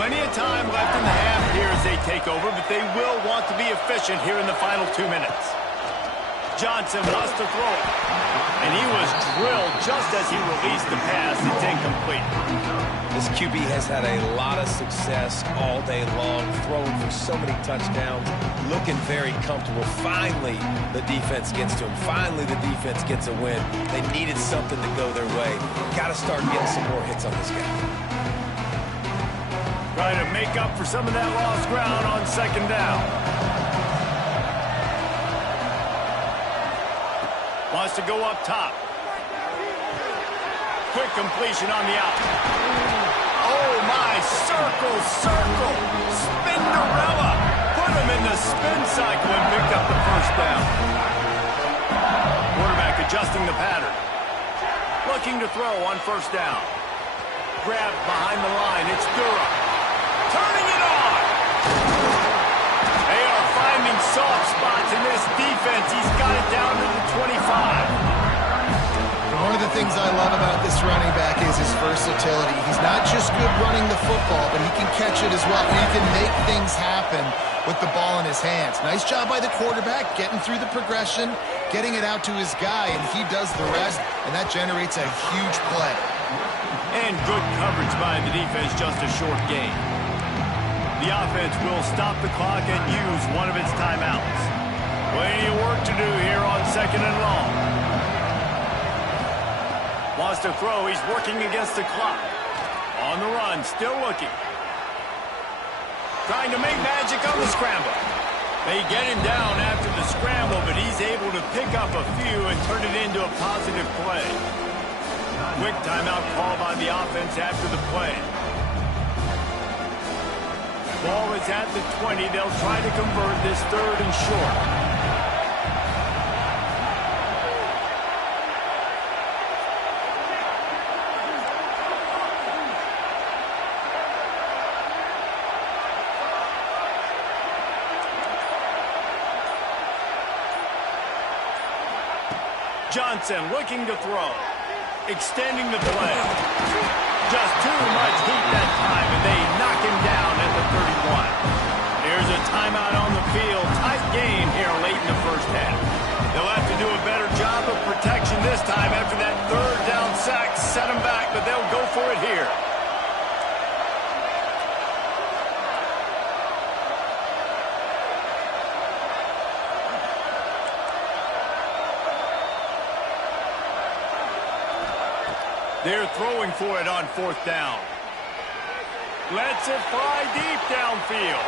Plenty of time left in the half here as they take over, but they will want to be efficient here in the final 2 minutes. Johnson wants to throw it, and he was drilled just as he released the pass. It's incomplete. This QB has had a lot of success all day long, throwing for so many touchdowns, looking very comfortable. Finally, the defense gets to him. Finally, the defense gets a win. They needed something to go their way. Got to start getting some more hits on this guy. Trying to make up for some of that lost ground on second down. Wants to go up top. Quick completion on the out. Oh, my. Circle. Spinderella. Put him in the spin cycle and picked up the first down. Quarterback adjusting the pattern. Looking to throw on first down. Grabbed behind the line. It's Durham. Turning it on. They are finding soft spots in this defense. He's got it down to the 25. One of the things I love about this running back is his versatility. He's not just good running the football, but he can catch it as well. And he can make things happen with the ball in his hands. Nice job by the quarterback, getting through the progression, getting it out to his guy, and he does the rest, and that generates a huge play. And good coverage by the defense, just a short gain. The offense will stop the clock and use one of its timeouts. Plenty of work to do here on second and long. Wants to throw. He's working against the clock. On the run, still looking. Trying to make magic on the scramble. They get him down after the scramble, but he's able to pick up a few and turn it into a positive play. Quick timeout call by the offense after the play. Ball is at the 20. They'll try to convert this third and short. Johnson looking to throw. Extending the play. Just too much heat that time, and they knock him down at the 31. There's a timeout on the field. Tight game here late in the first half. They'll have to do a better job of protection this time after that third down sack. Set them back, but they'll go for it here. They're throwing for it on fourth down. Lets it fly deep downfield.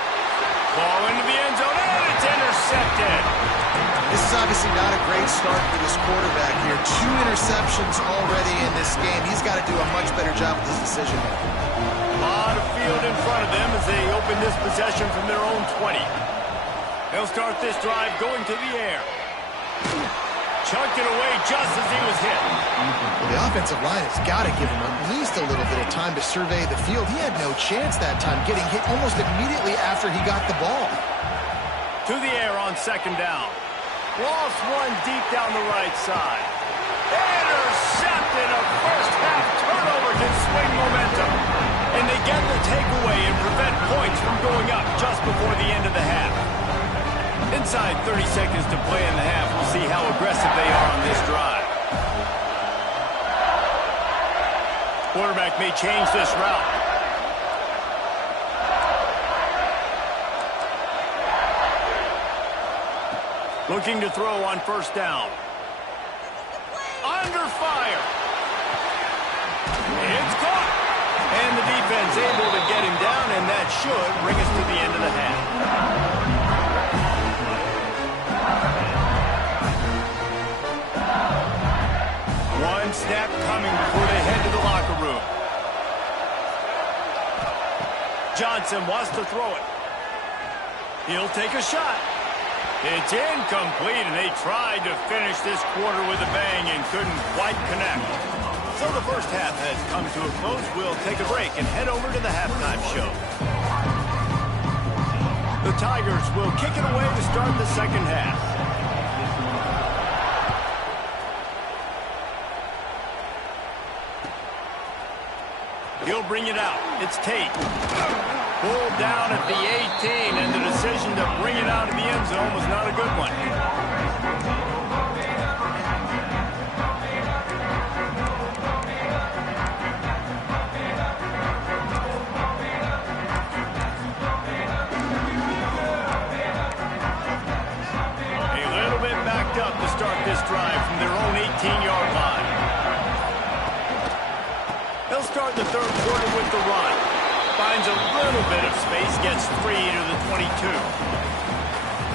Ball into the end zone, and it's intercepted. This is obviously not a great start for this quarterback here. 2 interceptions already in this game. He's got to do a much better job with his decision making. A lot of field in front of them as they open this possession from their own 20. They'll start this drive going to the air. Chucked it away just as he was hit. Well, the offensive line has got to give him at least a little bit of time to survey the field. He had no chance that time, getting hit almost immediately after he got the ball. To the air on second down. Lost one deep down the right side. Intercepted. A first half turnover can swing momentum. And they get the takeaway and prevent points from going up just before the end of the half. Inside 30 seconds to play in the half. We'll see how aggressive they are on this drive. Quarterback may change this route. Looking to throw on first down. Under fire. It's caught. And the defense able to get him down, and that should bring us to the end of the half. One snap coming before they head to the locker room. Johnson wants to throw it. He'll take a shot. It's incomplete, and they tried to finish this quarter with a bang and couldn't quite connect. So the first half has come to a close. We'll take a break and head over to the halftime show. The Tigers will kick it away to start the second half. He'll bring it out. It's Tate. Pulled down at the 18, and the decision to bring it out of the end zone was not a good one. A little bit backed up to start this drive from their own 18-yard line. They'll start the third quarter with the run. Finds a little bit of space, gets 3 to the 22.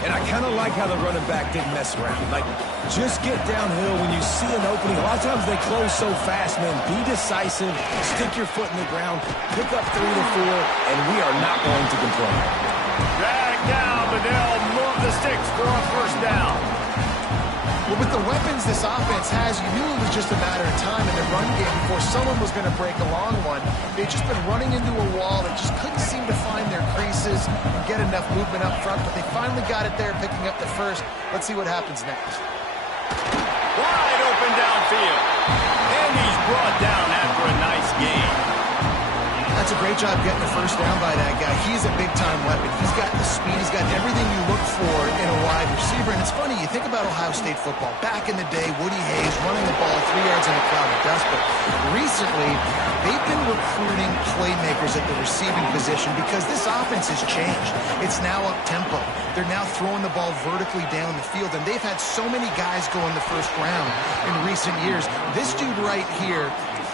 And I kind of like how the running back didn't mess around. Like, just get downhill when you see an opening. A lot of times they close so fast, man. Be decisive, stick your foot in the ground, pick up 3 to 4, and we are not going to complain. Drag down, but they'll move the sticks for a first down. Well, with the weapons this offense has, you knew it was just a matter of time in the run game before someone was going to break a long one. They've just been running into a wall. They just couldn't seem to find their creases and get enough movement up front, but they finally got it there, picking up the first. Let's see what happens next. Wide open downfield. And he's brought down after a nice game. That's a great job getting the first down by that guy. He's a big-time weapon. He's got the speed. He's got everything you look for in a wide receiver. And it's funny, you think about Ohio State football. Back in the day, Woody Hayes running the ball 3 yards in a cloud of dust. But recently, they've been recruiting playmakers at the receiving position because this offense has changed. It's now up-tempo. They're now throwing the ball vertically down the field. And they've had so many guys go in the first round in recent years. This dude right here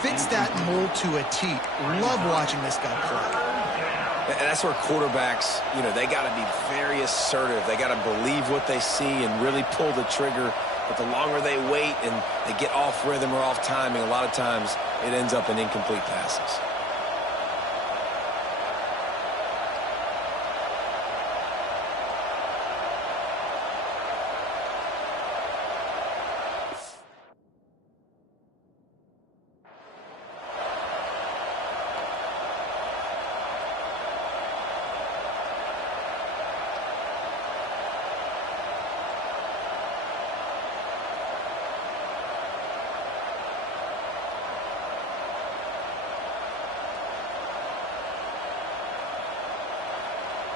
fits that mold to a T. Love watching this guy play. And that's where quarterbacks, they got to be very assertive. They got to believe what they see and really pull the trigger. But the longer they wait and they get off rhythm or off timing, a lot of times it ends up in incomplete passes.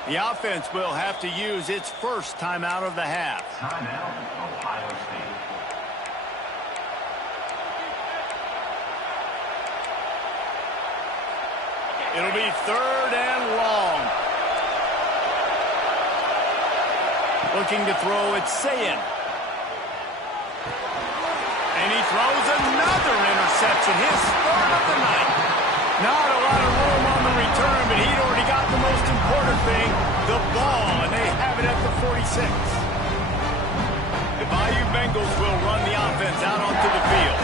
The offense will have to use its first timeout of the half. Timeout, Ohio State. It'll be 3rd and long. Looking to throw, it's Sayin. And he throws another interception, his 3rd of the night. Not a lot of room on the return, but he'd already got the most important thing, the ball, and they have it at the 46. The Bayou Bengals will run the offense out onto the field.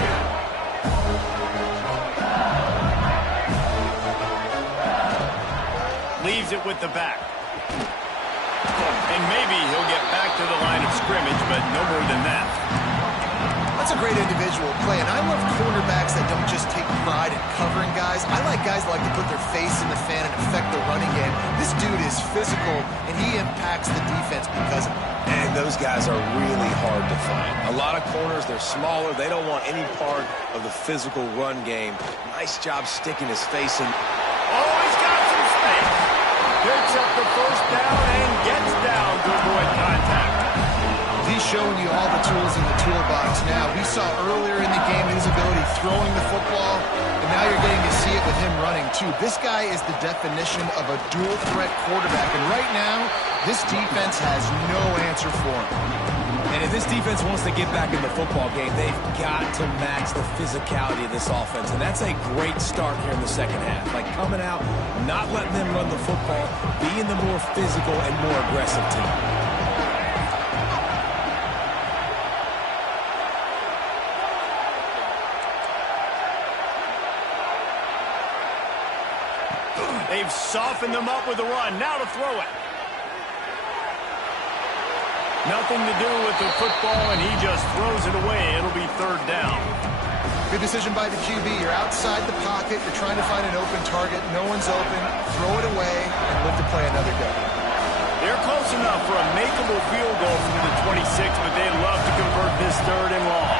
Leaves it with the back. And maybe he'll get back to the line of scrimmage, but no more than that. That's a great individual play, and I love cornerbacks that don't just take pride in covering guys. I like guys that like to put their face in the fan and affect the running game. This dude is physical, and he impacts the defense because of it. And those guys are really hard to find. A lot of corners, they're smaller. They don't want any part of the physical run game. Nice job sticking his face in. Oh, he's got some space. Picks up the first down and gets down to avoid contact. He's showing you all the tools in the toolbox now. We saw earlier in the game his ability throwing the football, and now you're getting to see it with him running too. This guy is the definition of a dual threat quarterback, and right now, this defense has no answer for him. And if this defense wants to get back in the football game, they've got to match the physicality of this offense. And that's a great start here in the second half. Like coming out, not letting them run the football, being the more physical and more aggressive team. They've softened them up with the run. Now to throw it. Nothing to do with the football, and he just throws it away. It'll be third down. Good decision by the QB. You're outside the pocket. You're trying to find an open target. No one's open. Throw it away and live to play another day. They're close enough for a makeable field goal from the 26, but they'd love to convert this third and long.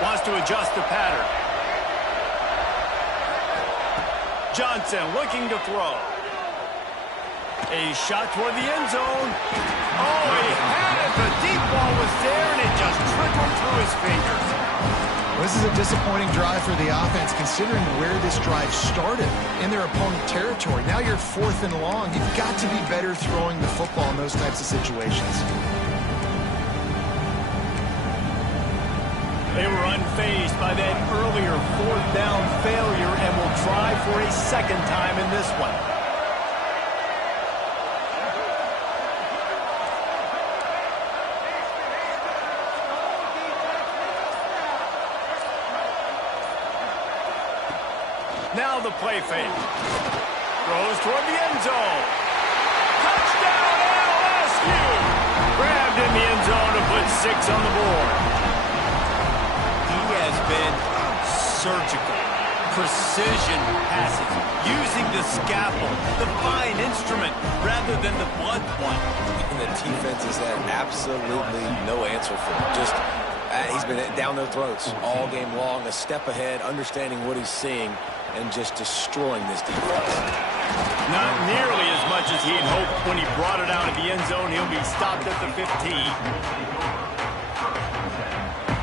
Wants to adjust the pattern. Johnson looking to throw. A shot toward the end zone. Oh, he had it. The deep ball was there, and it just trickled through his fingers. This is a disappointing drive for the offense, considering where this drive started in their opponent territory. Now you're fourth and long. You've got to be better throwing the football in those types of situations. They were unfazed by that earlier fourth down failure and will try for a second time in this one. Now the play fake. Throws toward the end zone. Touchdown, LSU! Grabbed in the end zone to put 6 on the board. He has been surgical. Precision passes. Using the scalpel, the fine instrument, rather than the blunt one. And the defense has had absolutely no answer for him. Just, he's been down their throats all game long, a step ahead, understanding what he's seeing, and just destroying this defense. Not nearly as much as he had hoped when he brought it out of the end zone. He'll be stopped at the 15.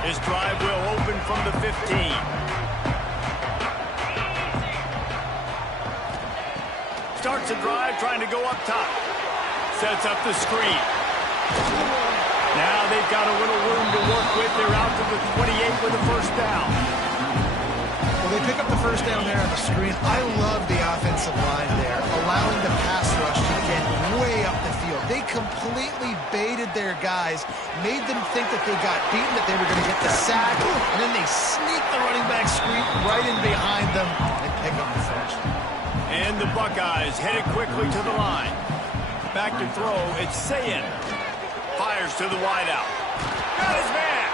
His drive will open from the 15. Starts a drive trying to go up top. Sets up the screen. Now they've got a little room to work with. They're out to the 28 with a first down. They pick up the first down there on the screen. I love the offensive line there, allowing the pass rush to get way up the field. They completely baited their guys, made them think that they got beaten, that they were going to get the sack, and then they sneak the running back screen right in behind them and pick up the first. And the Buckeyes headed quickly to the line. Back to throw, it's Sayin. Fires to the wideout. Got his man.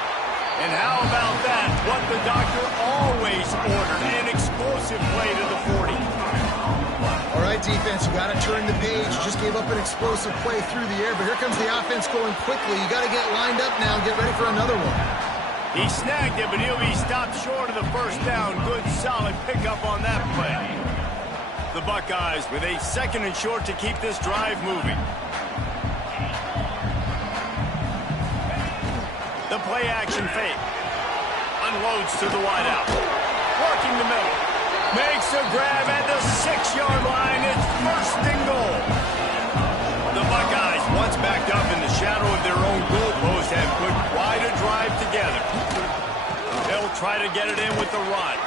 And how about that? What the doctor always ordered, an explosive play to the 40. All right, defense, you got to turn the page. You just gave up an explosive play through the air, but here comes the offense going quickly. You got to get lined up now and get ready for another one. He snagged it, but he'll be stopped short of the first down. Good, solid pickup on that play. The Buckeyes with a second and short to keep this drive moving. The play-action fake. Unloads to the wideout. Working the middle. Makes a grab at the 6-yard line. It's first and goal. The Buckeyes, once backed up in the shadow of their own goalpost, have put quite a drive together. They'll try to get it in with the run.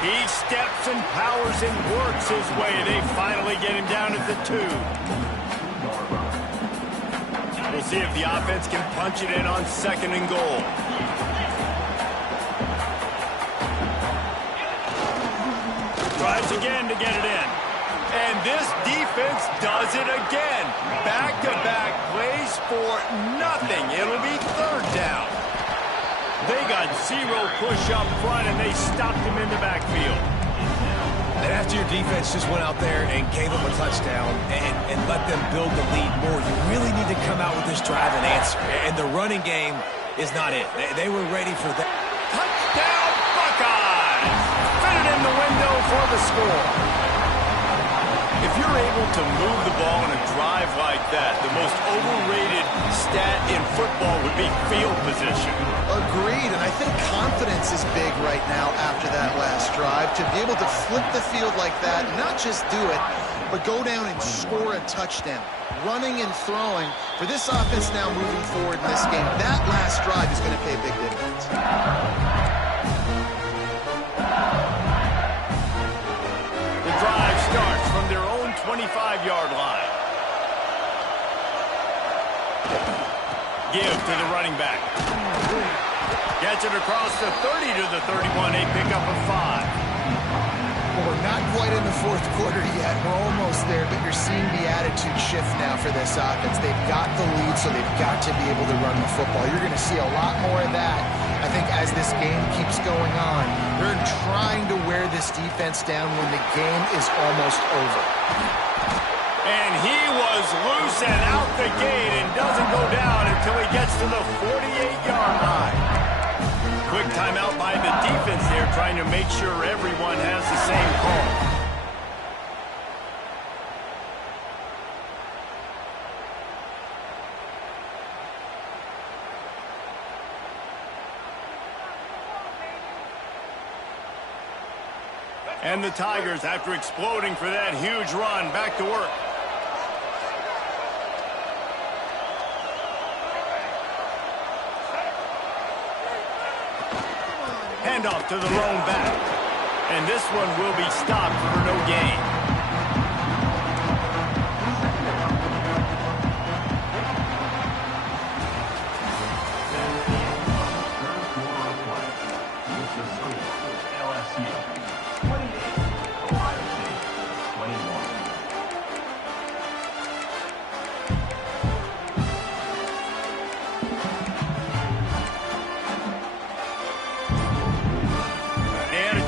He steps and powers and works his way. They finally get him down at the 2. We'll see if the offense can punch it in on second and goal. Tries again to get it in. And this defense does it again. Back-to-back plays for nothing. It'll be third down. They got 0 push up front, and they stopped him in the backfield. And after your defense just went out there and gave them a touchdown and let them build the lead more, you really need to come out with this drive and answer. And the running game is not it. They were ready for that. Touchdown, Buckeyes! Fit it in the window for the score. If you're able to move the ball in a drive like that, the most overrated stat in football would be field position. Agreed, and I think confidence confidence is big right now after that last drive. To be able to flip the field like that, not just do it, but go down and score a touchdown. Running and throwing for this offense now moving forward in this game. That last drive is going to pay big dividends. The drive starts from their own 25-yard line. Give to the running back. Gets it across the 30 to the 31. A pickup of 5. Well, we're not quite in the fourth quarter yet. We're almost there, but you're seeing the attitude shift now for this offense. They've got the lead, so they've got to be able to run the football. You're going to see a lot more of that, I think, as this game keeps going on. They're trying to wear this defense down when the game is almost over. And he was loose and out the gate and doesn't go down until he gets to the 48-yard line. Quick timeout by the defense there, trying to make sure everyone has the same call. And the Tigers, after exploding for that huge run, back to work. Handoff to the lone back. And this one will be stopped for no gain.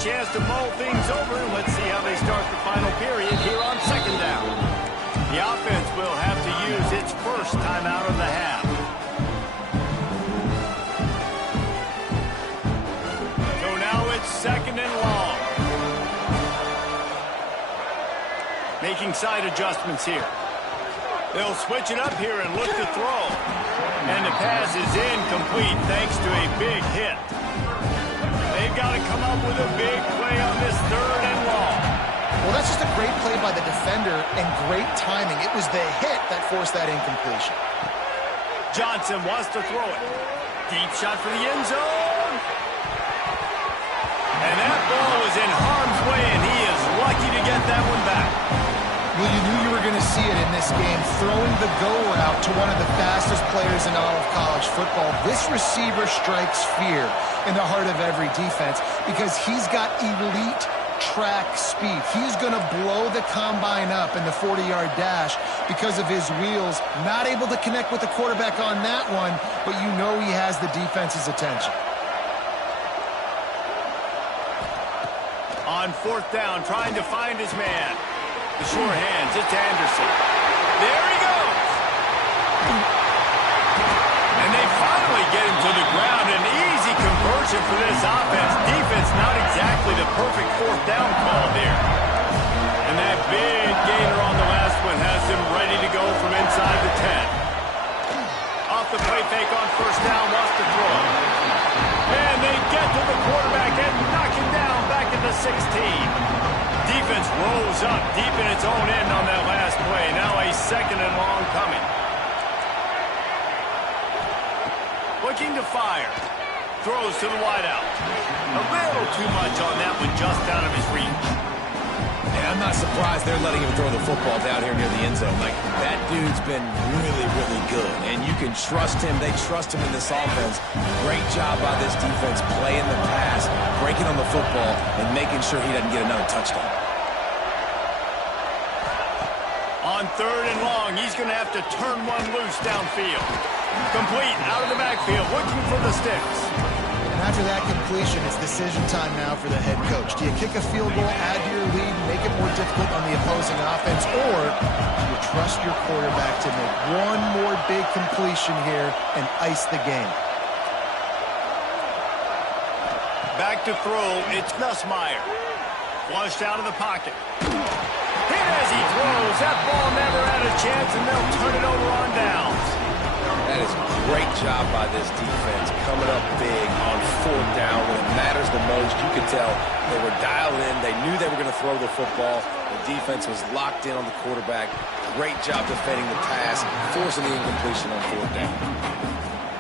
Chance to mull things over, and let's see how they start the final period here on second down. The offense will have to use its first timeout of the half. So now it's second and long. Making side adjustments here. They'll switch it up here and look to throw. And the pass is incomplete thanks to a big hit. They've got to come up with a big play on this third and long. Well, that's just a great play by the defender and great timing. It was the hit that forced that incompletion. Johnson wants to throw it. Deep shot for the end zone. And that ball was in harm's way, and he is lucky to get that one back. Well, you knew you were going to see it in this game, throwing the go route to one of the fastest players in all of college football. This receiver strikes fear in the heart of every defense because he's got elite track speed. He's going to blow the combine up in the 40-yard dash because of his wheels. Not able to connect with the quarterback on that one, but you know he has the defense's attention. On fourth down, trying to find his man. The sure hands, it's Anderson. There he goes! And they finally get him to the ground. An easy conversion for this offense. Defense not exactly the perfect fourth down call there. And that big gainer on the last one has him ready to go from inside the 10. Off the play fake on first down, wants to throw. And they get to the quarterback and knock him down back at the 16. Defense rolls up deep in its own end on that last play. Now a second and long coming. Looking to fire. Throws to the wideout. A little too much on that one, just out of his reach. And I'm not surprised they're letting him throw the football down here near the end zone. Like, that dude's been really, really good. And you can trust him. They trust him in this offense. Great job by this defense playing the pass, breaking on the football, and making sure he doesn't get another touchdown. On third and long, he's going to have to turn one loose downfield. Complete, out of the backfield, looking for the sticks. And after that completion, it's decision time now for the head coach. Do you kick a field goal, add to your lead, make it more difficult on the opposing offense, or do you trust your quarterback to make one more big completion here and ice the game? Back to throw, it's Nussmeier. Flushed out of the pocket. Hit as he throws. That ball never had a chance, and they'll turn it over on downs. That is a great job by this defense, coming up big on fourth down when it matters the most. You could tell they were dialed in. They knew they were going to throw the football. The defense was locked in on the quarterback. Great job defending the pass, forcing the incompletion on fourth down.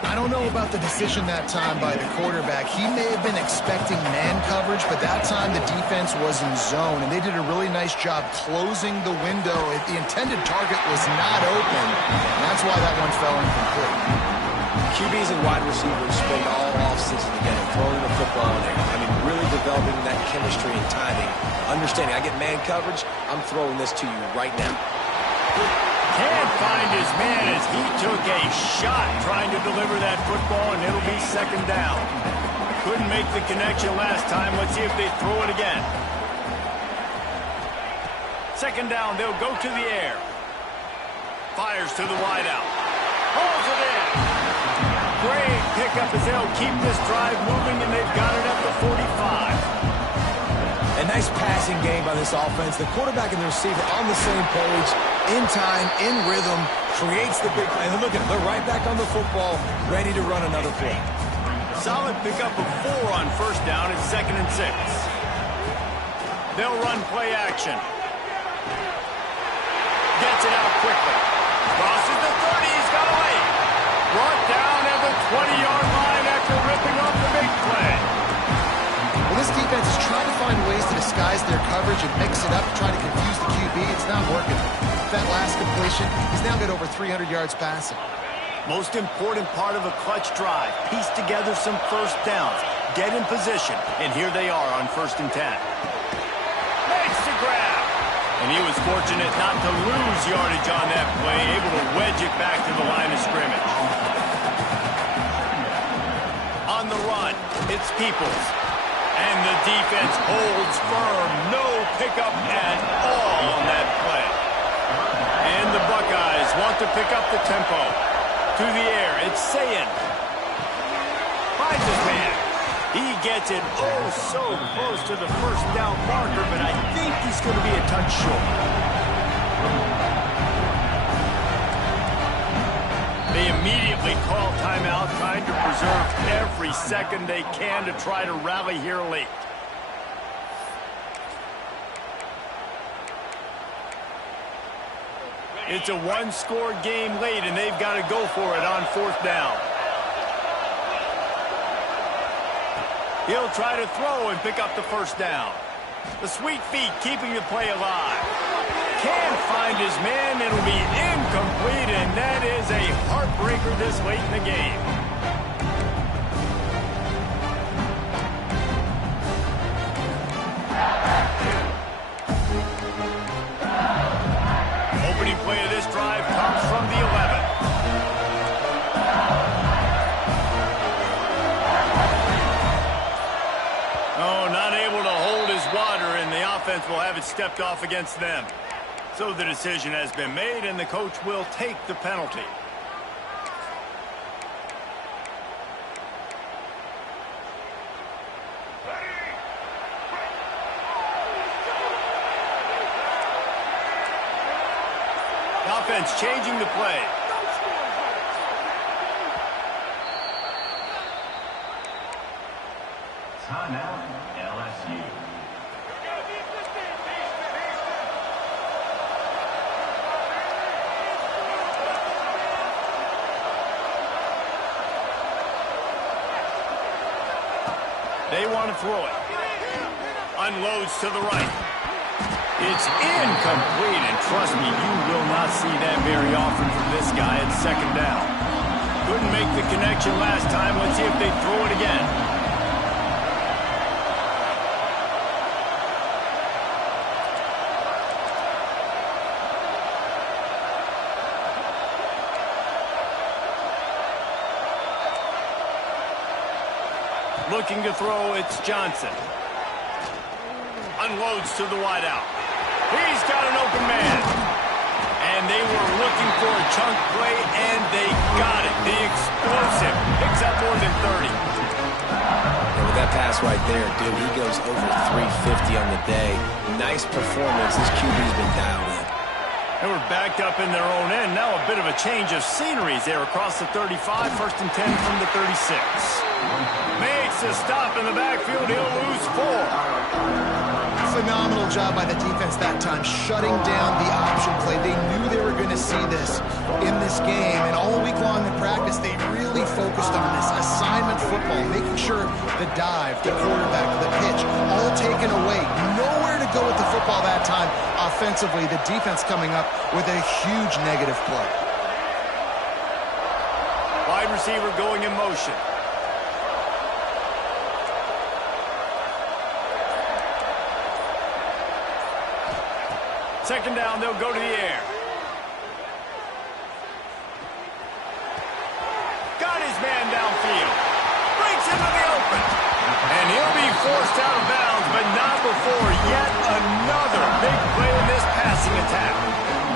I don't know about the decision that time by the quarterback. He may have been expecting man coverage, but that time the defense was in zone, and they did a really nice job closing the window. The intended target was not open, and that's why that one fell incomplete. QBs and wide receivers spend all offseason together throwing the football in there. I mean, really developing that chemistry and timing. Understanding, I get man coverage, I'm throwing this to you right now. Can't find his man as he took a shot trying to deliver that football, and it'll be second down. Couldn't make the connection last time. Let's see if they throw it again. Second down, they'll go to the air. Fires to the wideout. Holds it in. Great pickup as they'll keep this drive moving, and they've got it at the 45. A nice passing game by this offense. The quarterback and the receiver on the same page, in time, in rhythm, creates the big play. And look at them, they're right back on the football, ready to run another play. Solid pickup of 4 on first down. It's 2nd and 6. They'll run play action. Gets it out quickly. Crosses the 30. He's got away. Brought down at the 20-yard line after ripping off the big play. Well, this defense is trying to find ways to disguise their coverage and mix it up, trying to confuse the QB. It's not working. That last completion, he's now got over 300 yards passing. Most important part of a clutch drive. Piece together some first downs. Get in position. And here they are on 1st and 10. Makes the grab. And he was fortunate not to lose yardage on that play, able to wedge it back to the line of scrimmage. On the run, it's Peoples. And the defense holds firm. No pickup at all on that play. And the Buckeyes want to pick up the tempo. To the air, it's Sayin. Finds his man. He gets it oh so close to the first down marker, but I think he's going to be a touch short. They immediately call timeout, trying to preserve every second they can to try to rally here late. It's a one-score game late, and they've got to go for it on 4th down. He'll try to throw and pick up the first down. The sweet feet keeping the play alive. Can't find his man. It'll be incomplete, and that is a heartbreaker this late in the game. Opening play of this drive comes from the 11. Oh, not able to hold his water, and the offense will have it stepped off against them. So the decision has been made, and the coach will take the penalty. The offense changing the play. Timeout, LSU. They want to throw it. Unloads to the right. It's incomplete, and trust me, you will not see that very often from this guy at 2nd down. Couldn't make the connection last time. Let's see if they throw it again. Looking to throw, it's Johnson. Unloads to the wideout. He's got an open man. And they were looking for a chunk play, and they got it. The explosive picks up more than 30. And with that pass right there, dude, he goes over 350 on the day. Nice performance. This QB's been dialed in. They were backed up in their own end. Now a bit of a change of sceneries there across the 35. 1st and 10 from the 36. Makes a stop in the backfield. He'll lose 4. Phenomenal job by the defense that time, shutting down the option play. They knew they were going to see this in this game, and all week long in practice, they really focused on this assignment football, making sure the dive, the quarterback, the pitch, all taken away. Nowhere to go with the football that time. Offensively, the defense coming up with a huge negative play. Wide receiver going in motion. Second down, they'll go to the air. Got his man downfield. Breaks into the open. And he'll be forced out of bounds, but not before yet another big play in this passing attack.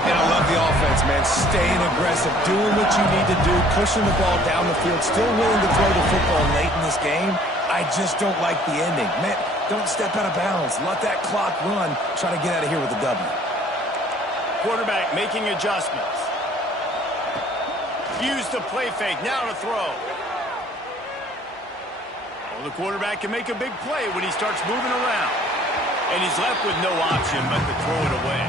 And I love the offense, man. Staying aggressive, doing what you need to do, pushing the ball down the field, still willing to throw the football late in this game. I just don't like the ending. Man, don't step out of bounds. Let that clock run. Try to get out of here with a W. Quarterback making adjustments. Use the play fake. Now to throw. Well, the quarterback can make a big play when he starts moving around. And he's left with no option but to throw it away.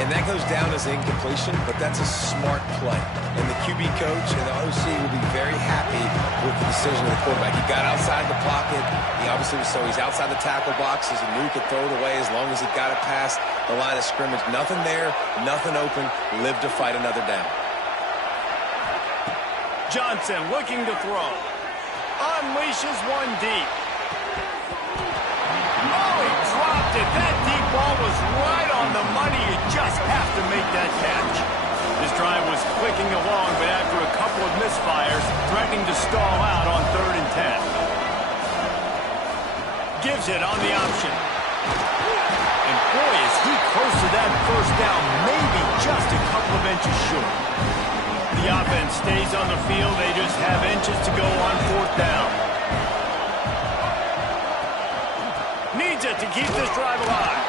And that goes down as incompletion, but that's a smart play. And the QB coach and the OC will be very happy with the decision of the quarterback. He got outside the pocket. He obviously was so he's outside the tackle boxes. He knew he could throw it away as long as he got it past the line of scrimmage. Nothing there, nothing open. Live to fight another down. Johnson looking to throw. Unleashes one deep. Oh, he dropped it. That deep ball was right on the money. You just have to make that catch. This drive was clicking along, but after a couple of misfires, threatening to stall out on 3rd and 10. Gives it on the option. And boy, is he close to that first down, maybe just a couple of inches short. The offense stays on the field. They just have inches to go on 4th down. Needs it to keep this drive alive.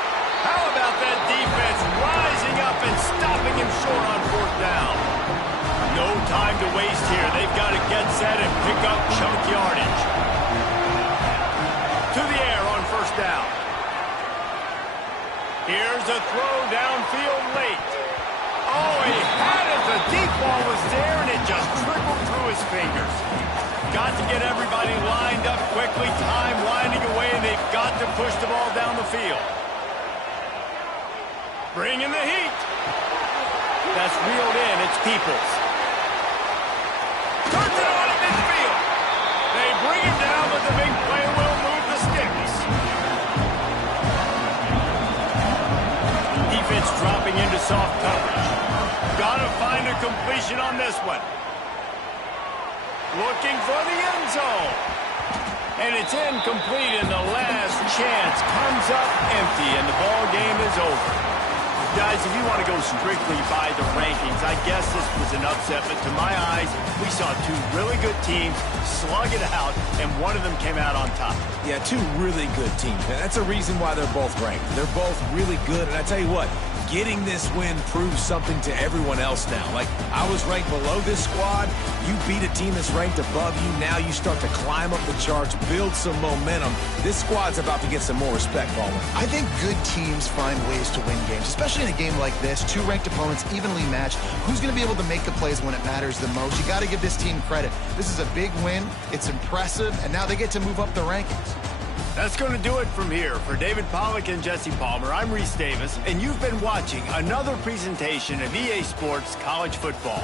How about that defense rising up and stopping him short on 4th down? No time to waste here. They've got to get set and pick up chunk yardage. To the air on 1st down. Here's a throw downfield late. Oh, he had it. The deep ball was there, and it just trickled through his fingers. Got to get everybody lined up quickly. Time winding away, and they've got to push the ball down the field. Bring in the heat. That's reeled in. It's Peoples. Turns it on at midfield. They bring him down, but the big play will move the sticks. Defense dropping into soft coverage. Got to find a completion on this one. Looking for the end zone. And it's incomplete, and the last chance comes up empty, and the ball game is over. Guys, if you want to go strictly by the rankings, I guess this was an upset, but to my eyes, we saw two really good teams slug it out, and one of them came out on top. Yeah, two really good teams. And that's a reason why they're both ranked. They're both really good, and I tell you what, getting this win proves something to everyone else now. Like, I was ranked below this squad. You beat a team that's ranked above you. Now you start to climb up the charts, build some momentum. This squad's about to get some more respect, Ballmer. I think good teams find ways to win games, especially in a game like this. Two ranked opponents evenly matched. Who's going to be able to make the plays when it matters the most? You got to give this team credit. This is a big win. It's impressive, and now they get to move up the rankings. That's going to do it from here. For David Pollack and Jesse Palmer, I'm Reese Davis, and you've been watching another presentation of EA Sports College Football.